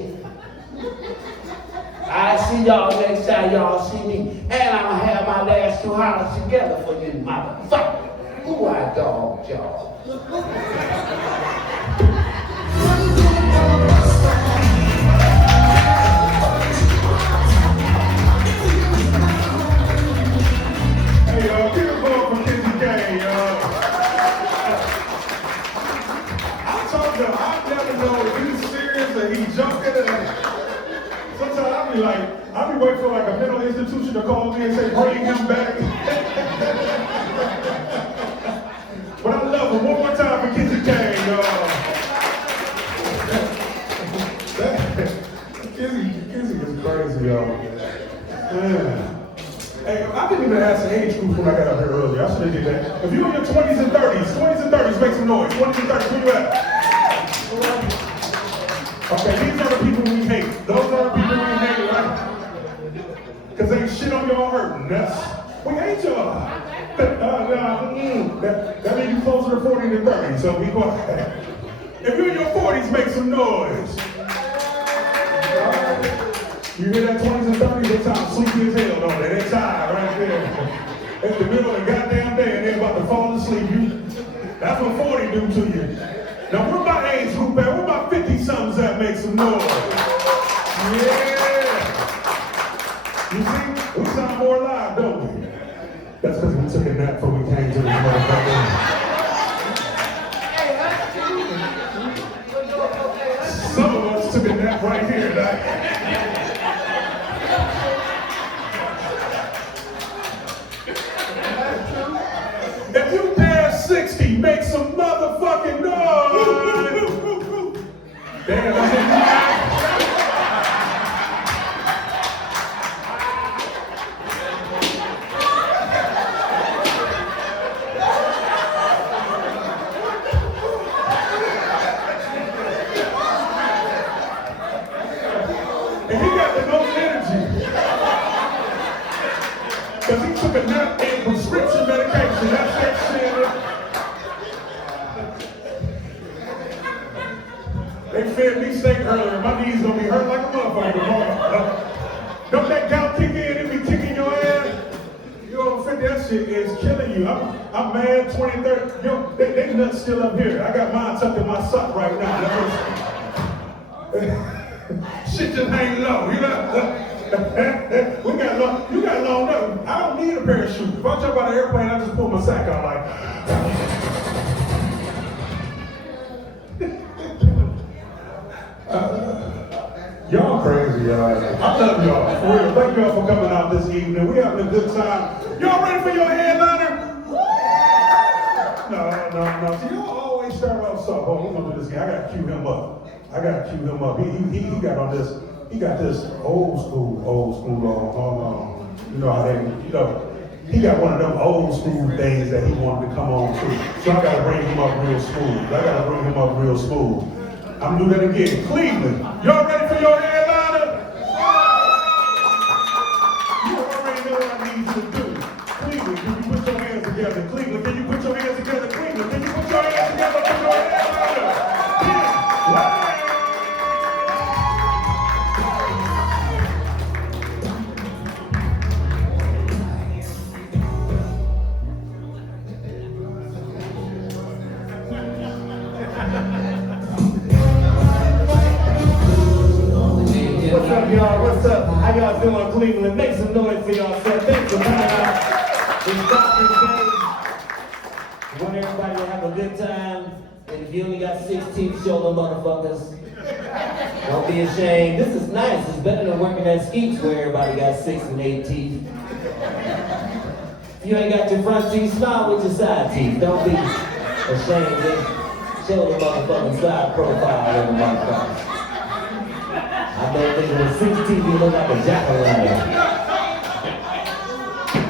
I see y'all next time y'all see me, and I'm gonna have my last two hollers together for you motherfucker. Who I dogged y'all? Hey, y'all, give a vote for KizzyKane, y'all. I told you, I never know if he's serious or he's joking. Sometimes I be waiting for like a mental institution to call me and say, bring him back. But I love him. One more time for KizzyKane, y'all. Kizzy is crazy, y'all. Yeah. Hey, I didn't even ask the age group when I got up here earlier. I should have did that. If you're in your 20s and 30s, make some noise. 20s and 30s, where you at? Okay, these are the people we hate. Those are the people we hate, right? Because ain't shit on y'all hurting. We hate y'all. That means you closer to 40 than 30, so be quiet. If you're in your 40s, make some noise. You hear that 20s and 30s, they sound sleepy as hell, don't they? They're tired right there. It's the middle of the goddamn day and they're about to fall asleep. That's what 40 do to you. Now, where my age group at? Where my 50-somethings that make some noise? Yeah. You see, we sound more alive, don't we? That's because we took a nap before we came to this motherfucker. Some of us took a nap right here tonight. If you pass 60, make some motherfucking noise. Damn, that's what you got. And he got the most energy. Because he took a nap and prescription medication. That's that shit. They fed me steak earlier. My knees gonna be hurt like a motherfucker tomorrow. Don't that gout kick in and be kicking your ass? You know, that shit is killing you. I'm mad, 20, 30. Yo, they nuts still up here. I got mine tucked in my sock right now. Shit just hang low, you know? We got long, you got long enough. I don't need a parachute. If I jump out of an airplane, I just pull my sack out like. Y'all crazy, y'all. I love y'all. For real. Thank y'all for coming out this evening. We having a good time. Y'all ready for your headliner? No. See, y'all always start off soft. Oh, we're gonna do this again. I gotta cue him up. He got on this. He got this old school you know how they, you know, he got one of them old school things that he wanted to come on to. So I gotta bring him up real smooth. I'm gonna do that again. Cleveland, y'all ready for your headliner? You already know what I need you to do. Cleveland, can you put your hands together? Cleveland, can you put your hands together? Cleveland, can you put your hands together for your headliner? Yeah. What's up, y'all? What's up? How y'all doing, Cleveland? Make some noise for y'allself. Thanks for coming out. It's Dr. Day. Want everybody to have a good time. And if you only got 6 teeth, show them motherfuckers. Don't be ashamed. This is nice. It's better than working at Skeets where everybody got 6 and 8 teeth. If you ain't got your front teeth, smile with your side teeth. Don't be ashamed. Just show the motherfucking side profile of the motherfuckers. I know nigga with 6 teeth, you look like a jack-o'-lantern.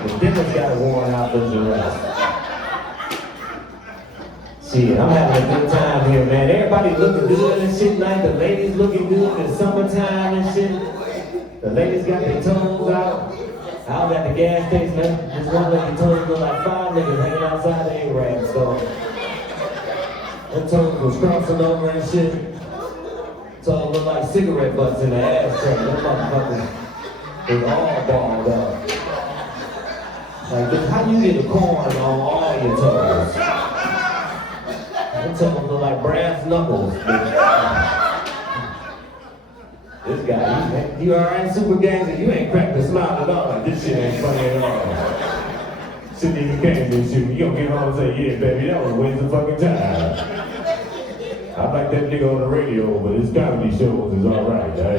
The dentist got it worn out for the rest. Shit, I'm having a good time here, man. Everybody looking good and shit like the ladies looking good in summertime and shit. The ladies got their tongues out. I was at the gas station, this one lady tongues look like 5 niggas hanging outside the A-Rag store. Her tongues was crossing over and shit. So it looked like cigarette butts in the ashtray. Them motherfuckers was all balled up. Like, bitch, how you get a corn on all your toes? Them toes look like brass knuckles, bitch. This guy, you alright, Super Gangster? You ain't cracked a smile at all. Like, this shit ain't funny at all. Shit, you can't do shit. You gonna get home and say, yeah, baby, that was a waste of fucking time. I like that nigga on the radio, but his comedy shows is alright. I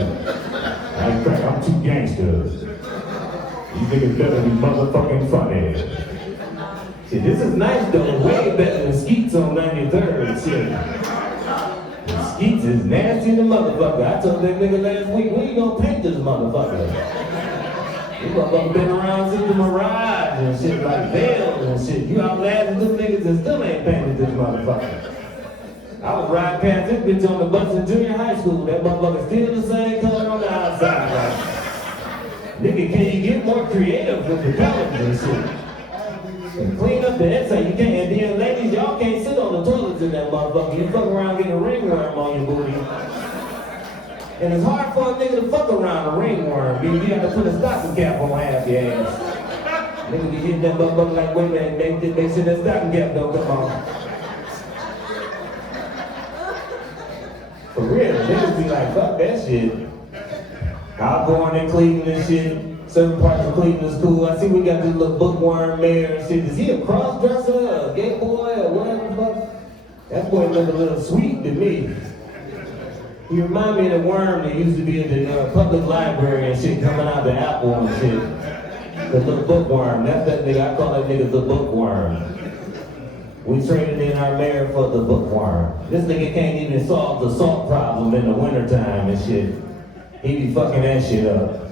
ain't crack, I'm too gangsters. These niggas better be motherfucking funny. Shit, this is nice though, way better than Skeets on 93rd. Shit. Skeets is nasty in the motherfucker. I told that nigga last week, when you gonna paint this motherfucker? This motherfucker been around since the Mirage and shit like Veils and shit. You outlasted them niggas and still ain't painted this motherfucker. I was riding past this bitch on the bus in junior high school. That motherfucker still the same color on the outside. Like, nigga, can you get more creative with the colors and shit? And clean up the inside, you can't. And then ladies, y'all can't sit on the toilets in that motherfucker. You fuck around getting a ringworm on your booty. And it's hard for a nigga to fuck around a ringworm. You have to put a stocking cap on half your ass. Nigga be hitting that motherfucker like women and they say that stocking cap don't come off. For real, niggas be like, fuck that shit. I was born in Cleveland and shit. Certain parts of Cleveland is cool. I see we got this little bookworm mayor and shit. Is he a cross-dresser or a gay boy or whatever the fuck? That boy look a little sweet to me. He remind me of the worm that used to be at the public library and shit coming out the apple and shit. The little bookworm. That's that nigga. I call that nigga the bookworm. We traded in our mayor for the bookworm. This nigga can't even solve the salt problem in the wintertime and shit. He be fucking that shit up.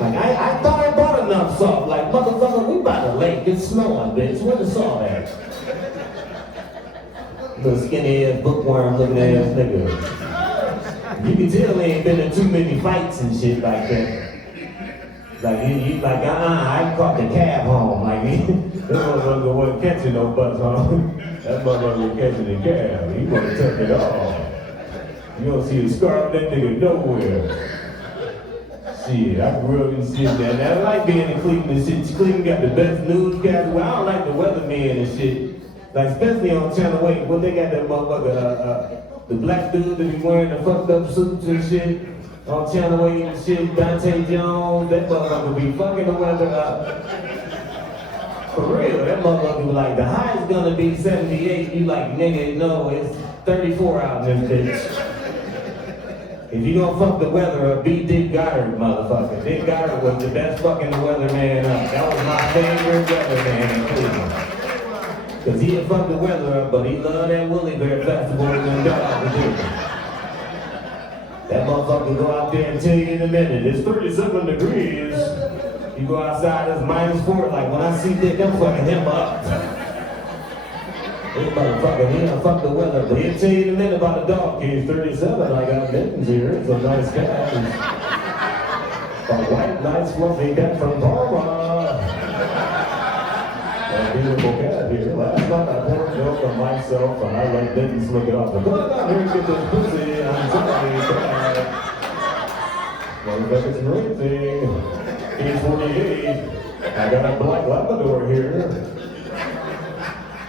Like, I thought I bought enough salt. Like, motherfucker, we by the lake. It's snowing, bitch. Where the salt at? Little skinny ass bookworm looking ass nigga. You can tell he ain't been in too many fights and shit like that. Like, he like, I caught the cab home. Like, this motherfucker wasn't catching no butts home. That motherfucker was catching the cab. He wanna tuck it off. You don't see the scar of that nigga nowhere. Shit, I grew up in shit that. I like being in Cleveland and shit. Cleveland got the best newscast. Well, I don't like the weatherman and shit. Like, especially on Channel 8, when they got that motherfucker, the black dude that be wearing the fucked up suits and shit. On Channel 8 and shit, Dante Jones, that motherfucker be fucking the weather up. For real, that motherfucker be like, the high is gonna be 78. You like, nigga, no, it's 34 out in this bitch. If you gonna fuck the weather up, be Dick Goddard, motherfucker. Dick Goddard was the best fucking weatherman up. That was my favorite weatherman in Cleveland. Cause he'd fuck the weather up, but he loved that Woolly Bear Festival and dog to do. That motherfucker go out there and tell you in a minute, it's 37 degrees. You go outside, it's -4. Like, when I see Dick, I'm fucking him up. This motherfucker, he done fuck the weather, but he'll tell you in a minute about a dog cage, 37. I got mittens here, it's a nice cat. A white, nice, fluffy cat from Parma. A beautiful cat here. Last night I poured milk on myself and I let mittens lick it off. But come on down here and get this pussy, I'm sorry, bad. Motherfucker's amazing. He's 48. I got a black Labrador here.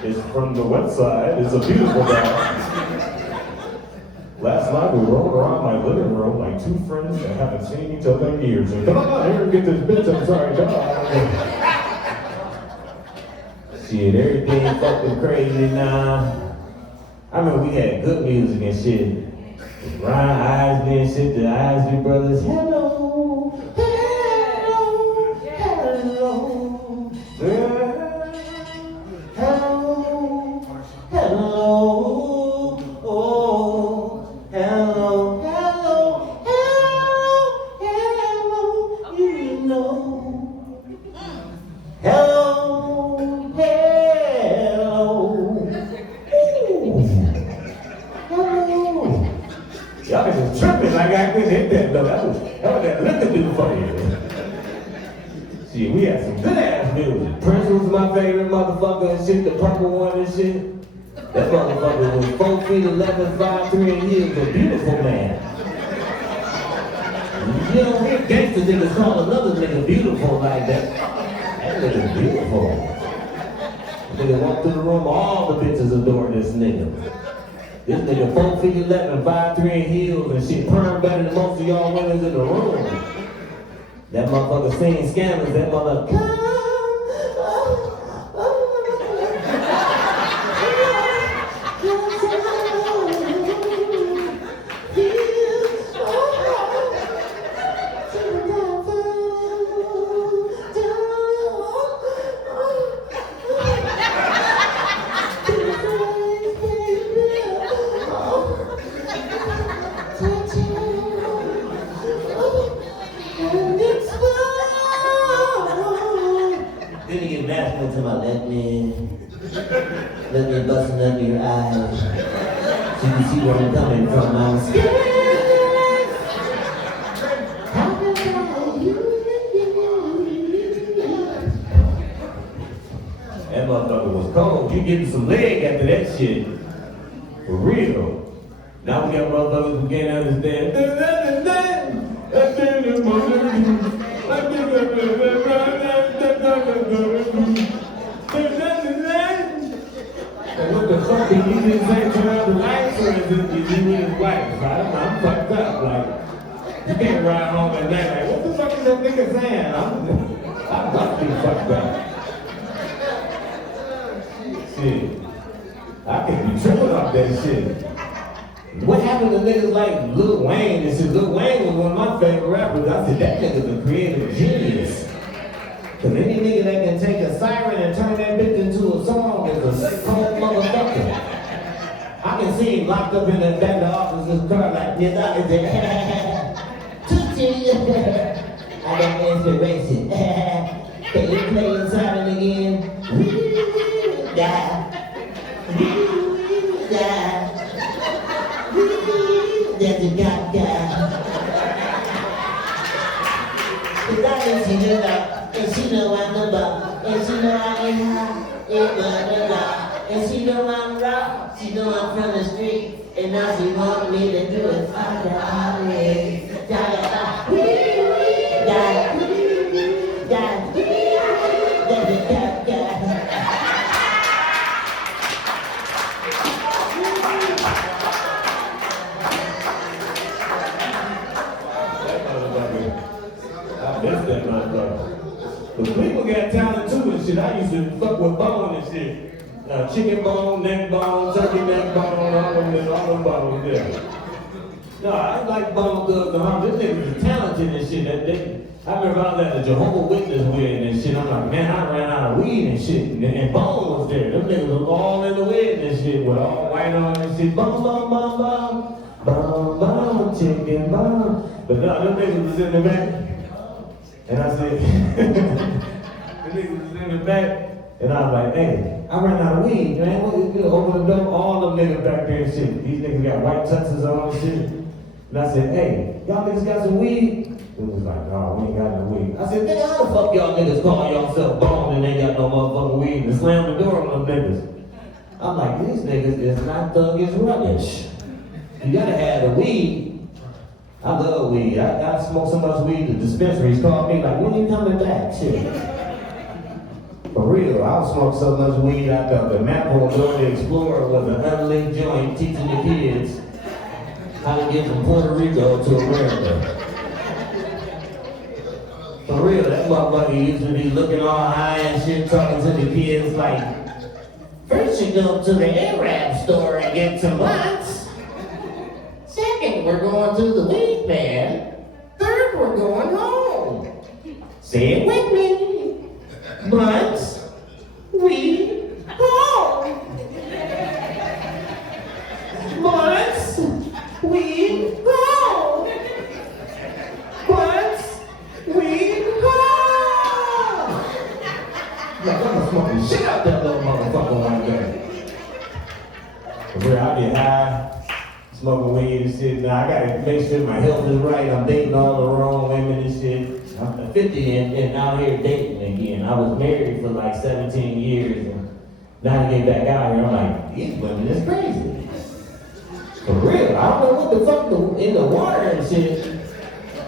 It's from the west side. It's a beautiful dog. Last night we rolled around my living room like two friends that haven't seen each other in years. And come on here and get this bitch, I'm sorry, dog. Shit, everything fucking crazy now. I remember we had good music and shit. Ryan Isley and shit, the Isley brothers. Hello, hello, hello, girl. Hello, hello, oh, hello, hello, hello, hello, you know. Hello, hello, ooh, hello. Y'all niggas tripping like I couldn't hit that though. That was that liquor dude for you. Shit, we had some good ass music. Prince was my favorite motherfucker and shit, the purple one and shit. That motherfucker was 4 feet 11, 5'3", and he was a beautiful man. You don't hear gangster niggas call another nigga beautiful like that. That nigga's beautiful. Nigga walked through the room, all the bitches adore this nigga. This nigga 4 feet 11, 5'3", and heels and shit, perm better than most of y'all women in the room. That motherfucker singing scandals, that motherfucker. Then he get national to my let me bust under your eyes. So you can see where I'm coming from. I'm scared. That motherfucker was cold. You getting some leg after that shit. For real. Now we got motherfuckers who can't understand. And what the fuck did you just say? Turn out the lights, or is you with white? I'm fucked up. Like, you can't ride home at night. Like, what the fuck is that nigga saying? I must be fucked up. Shit. I can be tripping off that shit. What happened to niggas like Lil Wayne and shit? Lil Wayne was one of my favorite rappers. I said, that nigga's a creative genius. Cause any nigga that can take a siren and turn that bitch into a song is a cold motherfucker. I can see him locked up in the back of the office's car like this. I can say, Tootsie, I got inspiration. Can you play your siren again? Die. Die. That's a goddamn. Cause I know she know that, and she know I'm the bop, and she know I ain't high, ain't but lot. And she know I'm rock, she know I'm from the street, and now she want me to do it for the holidays. That motherfucker. But people got talent too and shit. I used to fuck with bone and shit. Chicken bone, neck bone, turkey neck bone, all them bones there. No, I like bone thugs and all. Them niggas are talented and shit. I remember I was at the Jehovah's Witness wedding and shit. I'm like, man, I ran out of weed and shit. And Bone was there. Them niggas was all in the wedding and shit with all white on and shit. Bone, bone, bone, bone. Bone, bone, chicken bone. But no, them niggas was in the back. And I said, the niggas was in the back, and I was like, hey, I ran out of weed, man. Open the door, all them niggas back there and shit. These niggas got white tuxes on and shit. And I said, hey, y'all niggas got some weed? It was like, no, we ain't got no weed. I said, nigga, how the fuck y'all niggas call yourself Bone and ain't got no motherfucking weed? And slam the door on them niggas. I'm like, these niggas is not thug, it's rubbish. You gotta have the weed. I love weed. I smoke so much weed, the dispensaries call me like, when you coming back? Shit. For real, I smoke so much weed, I thought the map on Dora the Explorer was an unlinked joint teaching the kids how to get from Puerto Rico to America. For real, that motherfucker used to be looking all high and shit, talking to the kids like, first you go to the Arab store and get some blunts. Second, we're going to the weed man. Third, we're going home. Say it with me. Blunts, weed, home. Blunts, weed, home. Blunts, weed, home. Like, I'm smoking shit out that little motherfucker one day. Where I get high. Smoking weed and shit. Now I gotta make sure my health is right. I'm dating all the wrong women and shit. I'm 50 and out here dating again. I was married for like 17 years and now to get back out here, I'm like, these women is crazy. For real. I don't know what the fuck in the water and shit.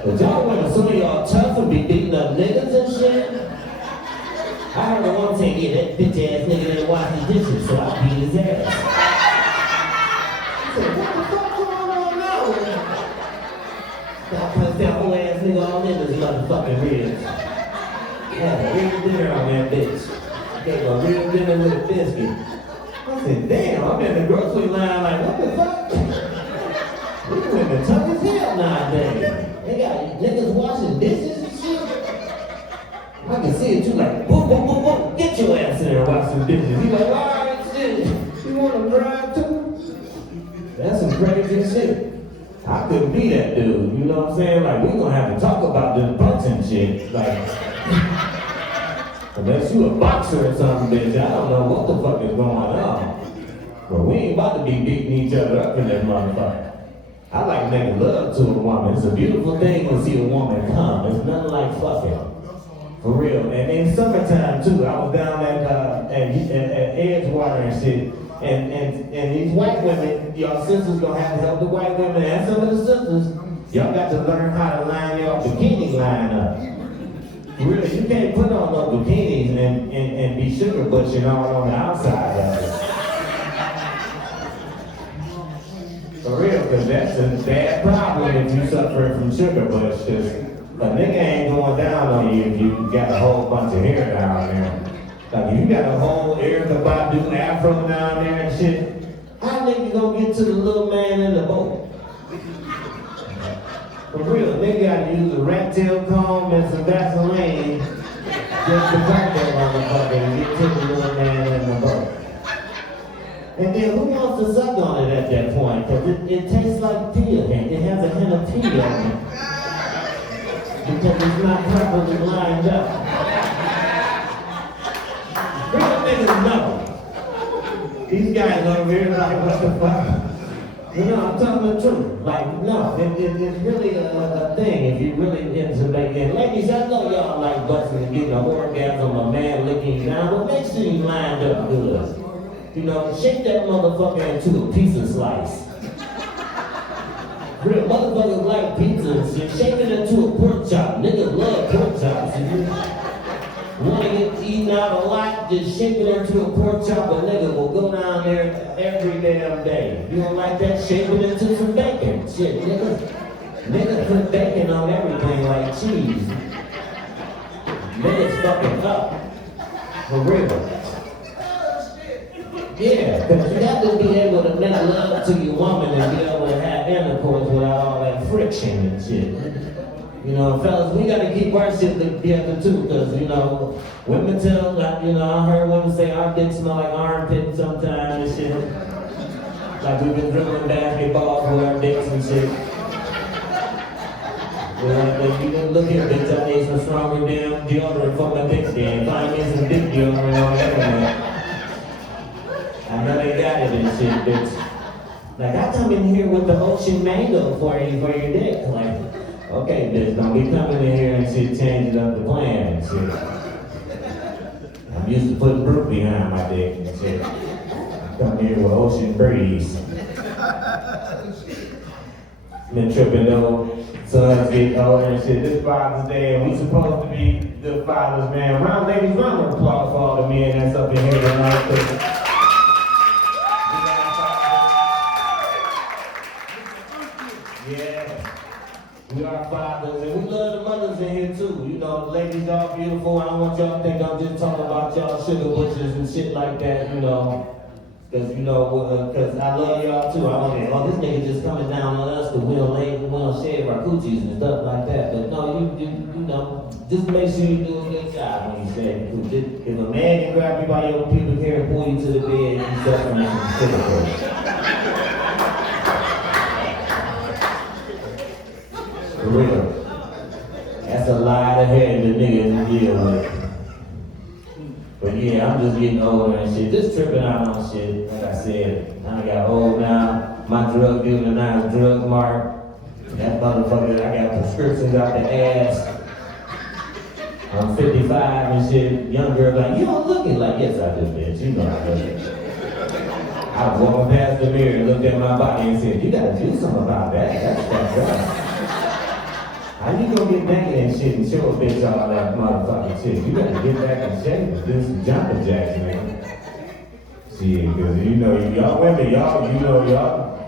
But y'all women, some of y'all tough and be beating up niggas and shit. I heard the one say, yeah, that bitch ass nigga didn't wash his dishes, so I beat his ass. I punched that whole ass nigga all in this motherfucking ribs. Had a real dinner on that bitch. Gave a real dinner with a biscuit. I said, damn, I'm in the grocery line like, what the fuck? These women tough as hell nowadays. They got niggas washing dishes and shit. I can see it too, like, boom, boom, boom, boom. Get your ass in there and wash some dishes. He's like, all right, shit. You want to drive too? That's some crazy shit. I couldn't be that dude, you know what I'm saying? Like, we gonna have to talk about this punching shit. Like, unless you a boxer or something, bitch, I don't know what the fuck is going on. But we ain't about to be beating each other up in that motherfucker. I like making love to a woman. It's a beautiful thing to see a woman come. It's nothing like fucking. For real. And in summertime too, I was down at Edgewater and shit. And these white women, y'all sisters gonna have to help the white women and some of the sisters. Y'all got to learn how to line your bikini line up. Really, you can't put on no bikinis and be sugar butching all on the outside of it. For real, because that's a bad problem if you suffer from sugar bush. Because a nigga ain't going down on you if you got a whole bunch of hair down there. Like if you got a whole Erykah Badu afro down there and shit, how nigga gonna get to the little man in the boat? For real, nigga gotta use a rat tail comb and some Vaseline just to crack that motherfucker and get to the little man in the boat. And then who wants to suck on it at that point? Because it tastes like tea again. It has a hint of tea on it. Because it's not properly lined up. Real niggas know. These guys over here like, what the fuck? You know, I'm telling the truth. Like, no, it's really a thing if you really into making. Ladies, I know y'all like busting and getting an orgasm, a man licking you down, but make sure you lined up good. You know, shake that motherfucker into a pizza slice. Real motherfuckers like pizza and shit. Shake it into a pork chop. Niggas love pork chops. If you want to get eaten out a lot, just shake it into a pork chop. A nigga will go down there every damn day. You don't like that? Shake it into some bacon. Shit, niggas put bacon on everything like cheese. Niggas fucking up. For real. Yeah, because you have to be able to make love to your woman and be able to have intercourse without all that friction and shit. You know, fellas, we gotta keep our shit together too, because, you know, women tell, like, you know, I heard women say our dicks smell like armpits sometimes and shit. Like we've been dribbling basketballs with our dicks and shit. Well, if you didn't look here, bitch, I need some stronger damn deodorant for my dick then. Find me some dick deodorant on the internet. I know they got it and shit, bitch. Like, I come in here with the ocean mango for your dick. Like, okay, bitch, don't be coming in here and shit changing up the plan and shit. I'm used to putting brook behind my dick and shit. I come here with ocean breeze. Been tripping though. Sons get older and shit. This Father's Day, and we supposed to be good fathers, man. Ladies, round of applause for all the men that's up in here tonight. Yeah, we are fathers, and we love the mothers in here too. You know, the ladies are beautiful. I don't want y'all to think I'm just talking about y'all sugar butchers and shit like that, you know. Because, you know, because I love y'all too. I'm like, oh, this nigga just coming down on us because we don't shave our coochies and stuff like that. But no, you know, just make sure you do a good job when you shave your coochie. If a man can grab you by your pubic hair and pull you to the bed, you suffering from sugar bush. For real. That's a lot of hair the niggas deal with. But yeah, I'm just getting older and shit. Just tripping out on shit. Like I said, I got old now. My drug dealer now is Drug Mart. That motherfucker, I got prescriptions out the ass. I'm 55 and shit. Young girl like, you don't look it like, yes I do, bitch. You know I look it. I was walking past the mirror and looked at my body and said, you gotta do something about that. That's fucked up. How you gonna get naked and shit and show a bitch all that motherfucking shit? You gotta get back in shape and do some jumping jacks, man. Shit, cause you know, y'all women, y'all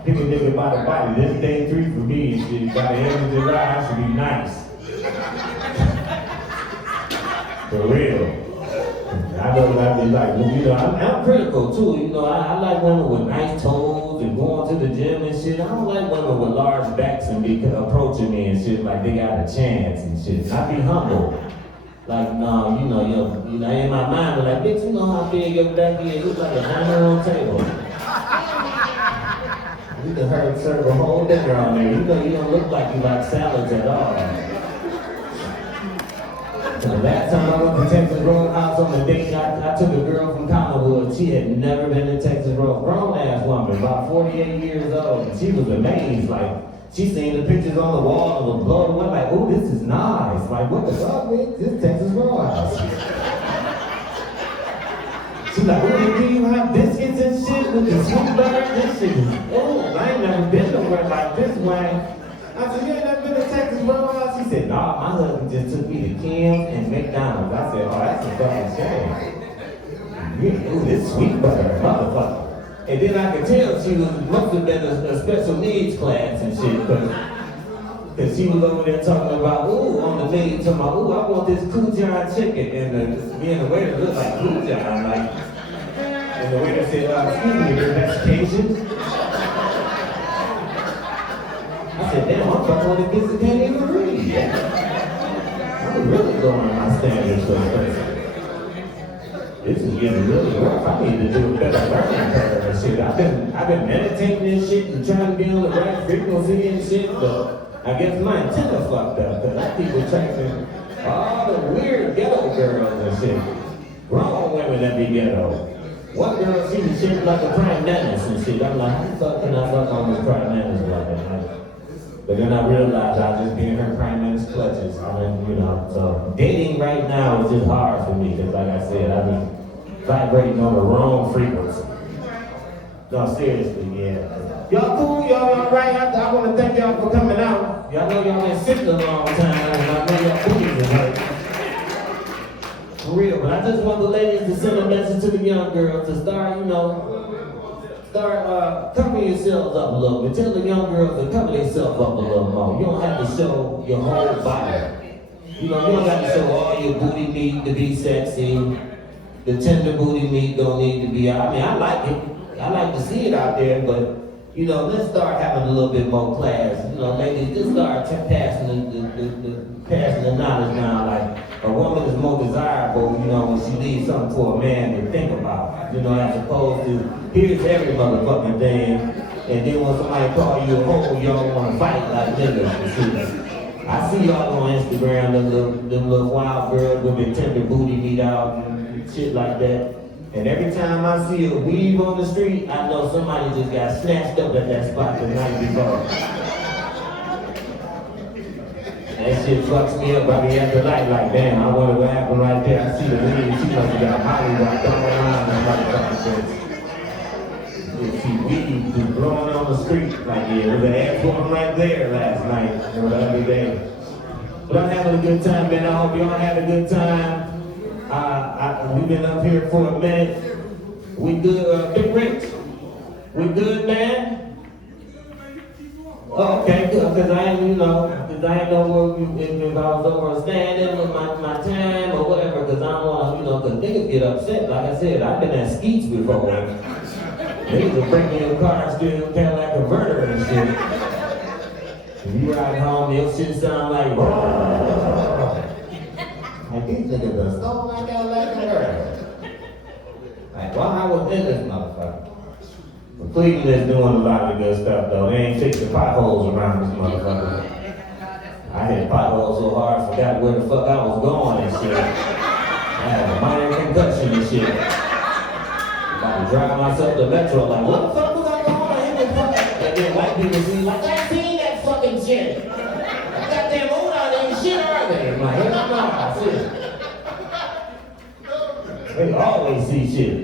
pick a nigga by the body. This day 3 for me and shit. By the end of the ride, I should be nice. For real. I know like, you know, I'm critical too, you know, I like women with nice toes and going to the gym and shit. I don't like women with large backs and be approaching me and shit like they got a chance and shit. I be humble. Like, no, you know, in my mind, I'm like, bitch, you know how big your back is? It looks like a dining room table. You can serve a whole dinner on there. You know, you don't look like you like salads at all. The last time I went to Texas Roadhouse on a date, I took a girl from Collinwood. She had never been to Texas Roadhouse. Grown-ass woman, about 48 years old. And she was amazed. Like, she seen the pictures on the wall and was blown away. Like, oh, this is nice. Like, what the fuck, man? This is Texas Roadhouse. She's like, oh, do you have biscuits and shit? with the sweet butter. This shit is, oh, I ain't never been nowhere like this, man. I said, you ain't never been to Texas, bro? She said, nah, my husband just took me to Kim's and McDonald's. I said, oh, that's a fucking shame. Ooh, this sweet butter, motherfucker. And then I could tell she must have been a special needs class and shit, because she was over there talking about, ooh, on the menu, talking about, ooh, I want this Kujan chicken. And me and the waiter looked like Kujan, like, and the waiter said, excuse me, your investigation? I said, damn, I'm fucking with the kids that can't even read. I'm really lowering my standards for the person. This is getting really rough. I need to do a better learning curve and shit. I've been meditating and shit and trying to be on the right frequency and shit, but I guess my antenna fucked up because I keep attracting all the weird ghetto girls and shit. Grown women that be ghetto. One girl, she was shaped like a prime menace and shit. I'm like, how the fuck can I fuck on this prime menace like that? But then I realized I was just being her prime menace clutches. I mean, you know, so dating right now is just hard for me because like I said, I've been vibrating on the wrong frequency. No, seriously, yeah. Y'all cool? Y'all all right? I want to thank y'all for coming out. Y'all know y'all been sitting a long time and I know y'all booties is hurt. For real, but I just want the ladies to send a message to the young girls to start, you know, covering yourselves up a little bit. Tell the young girls to cover themselves up a little more. You don't have to show your whole body. You know, you don't have to show all your booty meat to be sexy. The tender booty meat don't need to be out. I mean, I like it. I like to see it out there, but, you know, let's start having a little bit more class. You know, ladies, just start passing the knowledge down. Like, a woman is more desirable, you know, when she leaves something for a man to think about. You know, as opposed to, here's every motherfucking thing, and then when somebody call you a hoe, y'all want to fight like niggas. I see y'all on Instagram, them little wild girls with their tender booty meat out and shit like that. And every time I see a weave on the street, I know somebody just got snatched up at that spot the night before. That shit fucks me up by the end of the night, like, damn, I wonder what happened right there. I see the weave, she must have got Hollywood throwing around and motherfucking shit. See weed just blowing on the street, like, yeah, there was an ass woman right there last night, or the other day. But I'm having a good time, man. I hope y'all had a good time. We've been up here for a minute. We good, Big Rich? We good, man? Oh, okay, good, because I ain't, you know, if I was over standing with my time or whatever, because I don't want to, you know, because niggas get upset. Like I said, I've been at Skeets before. Niggas will break in your car, still Cadillac converter and shit. And you ride home, your shit sound like, and these niggas done stole my Cadillac converter. Like, why I was in this motherfucker? But Cleveland is doing a lot of good stuff though. They ain't fixing potholes around this motherfucker. I hit potholes so hard, I forgot where the fuck I was going and shit. I had a minor concussion and shit. About to drive myself to Metro, like, what the fuck was I going? And then white people see, like, I seen that fucking shit. That goddamn old out there, shit are they? I'm like, hell no, I see it. They always see shit.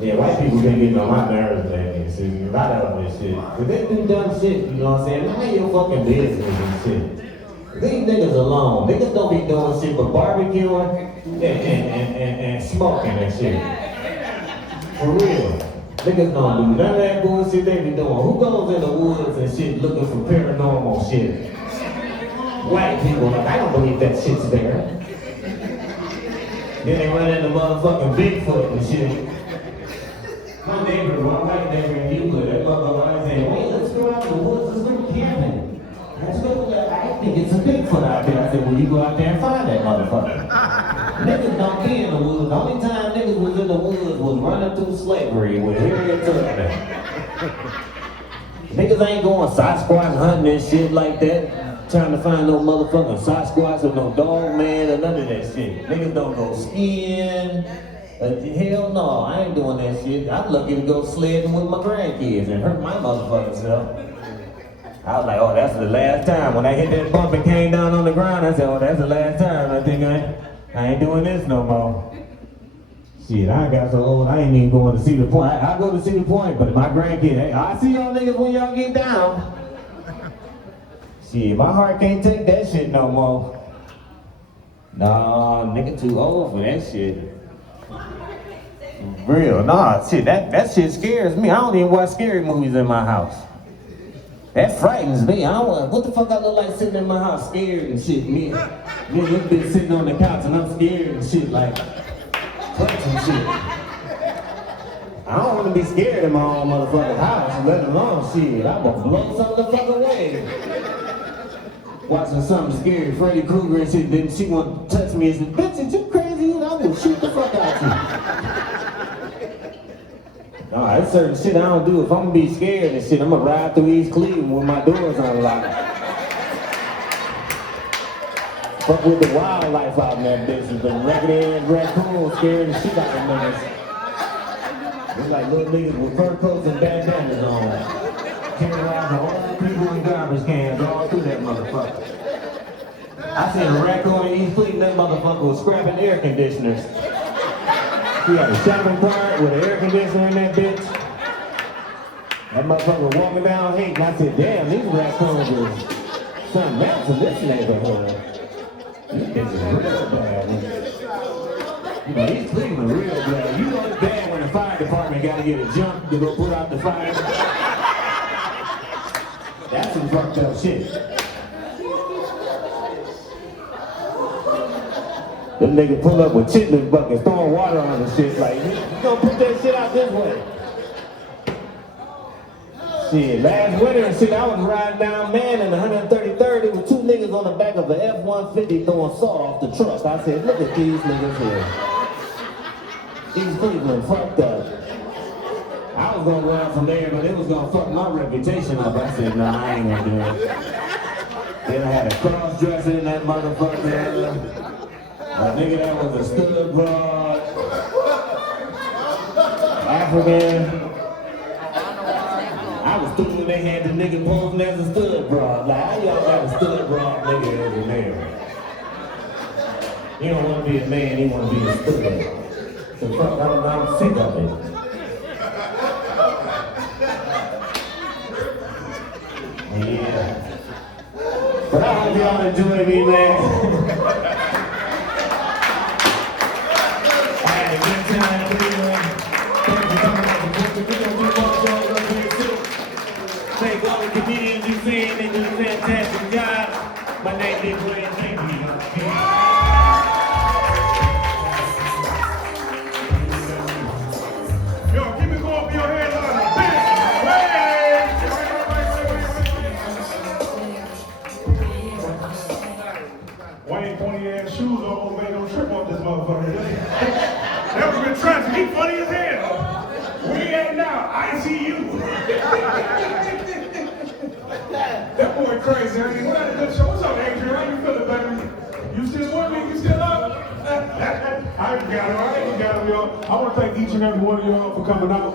Yeah, white people been getting on my nerves lately, see, a lot of them and shit. But they do dumb shit, you know what I'm saying? Mind your fucking business and shit. Leave niggas alone. Niggas don't be doing shit but barbecuing and smoking and shit. For real. Niggas don't do none of that bullshit they be doing. Who goes in the woods and shit looking for paranormal shit? White people, like, I don't believe that shit's there. Then they run into motherfucking Bigfoot and shit. My neighbor, my white neighbor in Euclid, that motherfucker always saying, wait, let's go out in the woods, let's go camping. I think it's a Bigfoot out there. I said, well, you go out there and find that motherfucker. Niggas don't be in the woods. The only time niggas was in the woods was running through slavery with Harriet Tubman. Niggas ain't going Sasquatch hunting and shit like that. Trying to find no motherfucking Sasquatch or no dog man or none of that shit. Niggas don't go skiing. Hell no, I ain't doing that shit. I'm lucky to go sledding with my grandkids and hurt my motherfucking self. I was like, oh, that's the last time. When I hit that bump and came down on the ground, I said, oh, that's the last time. I think I ain't doing this no more. Shit, I got so old, I ain't even going to Cedar Point. I go to Cedar Point, but my grandkid, hey, I see y'all niggas when y'all get down. Shit, my heart can't take that shit no more. Nah, nigga too old for that shit. For real, nah, shit, that shit scares me. I don't even watch scary movies in my house. That frightens me. I don't want, what the fuck I look like sitting in my house scared and shit? Me and this bitch sitting on the couch and I'm scared and shit, like, clutching shit. I don't want to be scared in my own motherfucking house, let alone shit. I'm gonna blow something the fuck away. Watching something scary, Freddy Krueger and shit, then she want to touch me and say, bitch, is you crazy? And I'm gonna shoot the fuck out you. No, that's certain shit I don't do. If I'm gonna be scared and shit, I'm gonna ride through East Cleveland with my doors unlocked. Fuck with the wildlife out in that bitch. The raggedy ass raccoons scaring the shit out of niggas. It's like little niggas with fur coats and bandanas on. Carrying around the old people in garbage cans all through that motherfucker. I seen a raccoon in East Cleveland, that motherfucker was scrapping air conditioners. He had a shopping cart with an air conditioner in that bitch. That motherfucker walking down Haight, and I said, damn, these raccoons are something else in this neighborhood. These bitches are real bad. You know, these Cleveland are real bad. You know it's bad when the fire department got to get a jump to go put out the fire. That's some fucked up shit. Them niggas pull up with chitlin buckets, throwing water on the shit like, you gonna put that shit out this way. Shit, last winter and shit, I was riding down Man in 133rd, there were two niggas on the back of an F-150 throwing salt off the truck. I said, look at these niggas here. These Cleveland fucked up. I was gonna run from there, but it was gonna fuck my reputation up. I said, nah, I ain't gonna do it. Then I had a cross-dresser in that motherfucker. A nigga that was a stud broad, African. I was stupid when they had the nigga posing as a stud broad. Like, how y'all got a stud broad nigga as a man? He don't want to be a man, he want to be a stud. So fuck, I'm sick of it. Yeah. But I hope y'all enjoy me, man. Thank all the comedians you see, they do a fantastic job. My name is Big Wayne, thank you. Yo, keep it going for your hands on Big Wayne. Wayne pointy ass shoes almost made no trip off this motherfucker. That was good traffic. He funny as hell. We ain't now. I see you. That boy crazy. I mean, we had a good show. What's up, Adrian? How you feeling, baby? You still with me? You still up? I got it. I got it, y'all. I want to thank each and every one of y'all for coming out.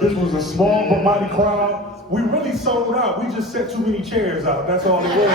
This was a small but mighty crowd. We really sold out. We just set too many chairs out. That's all it was.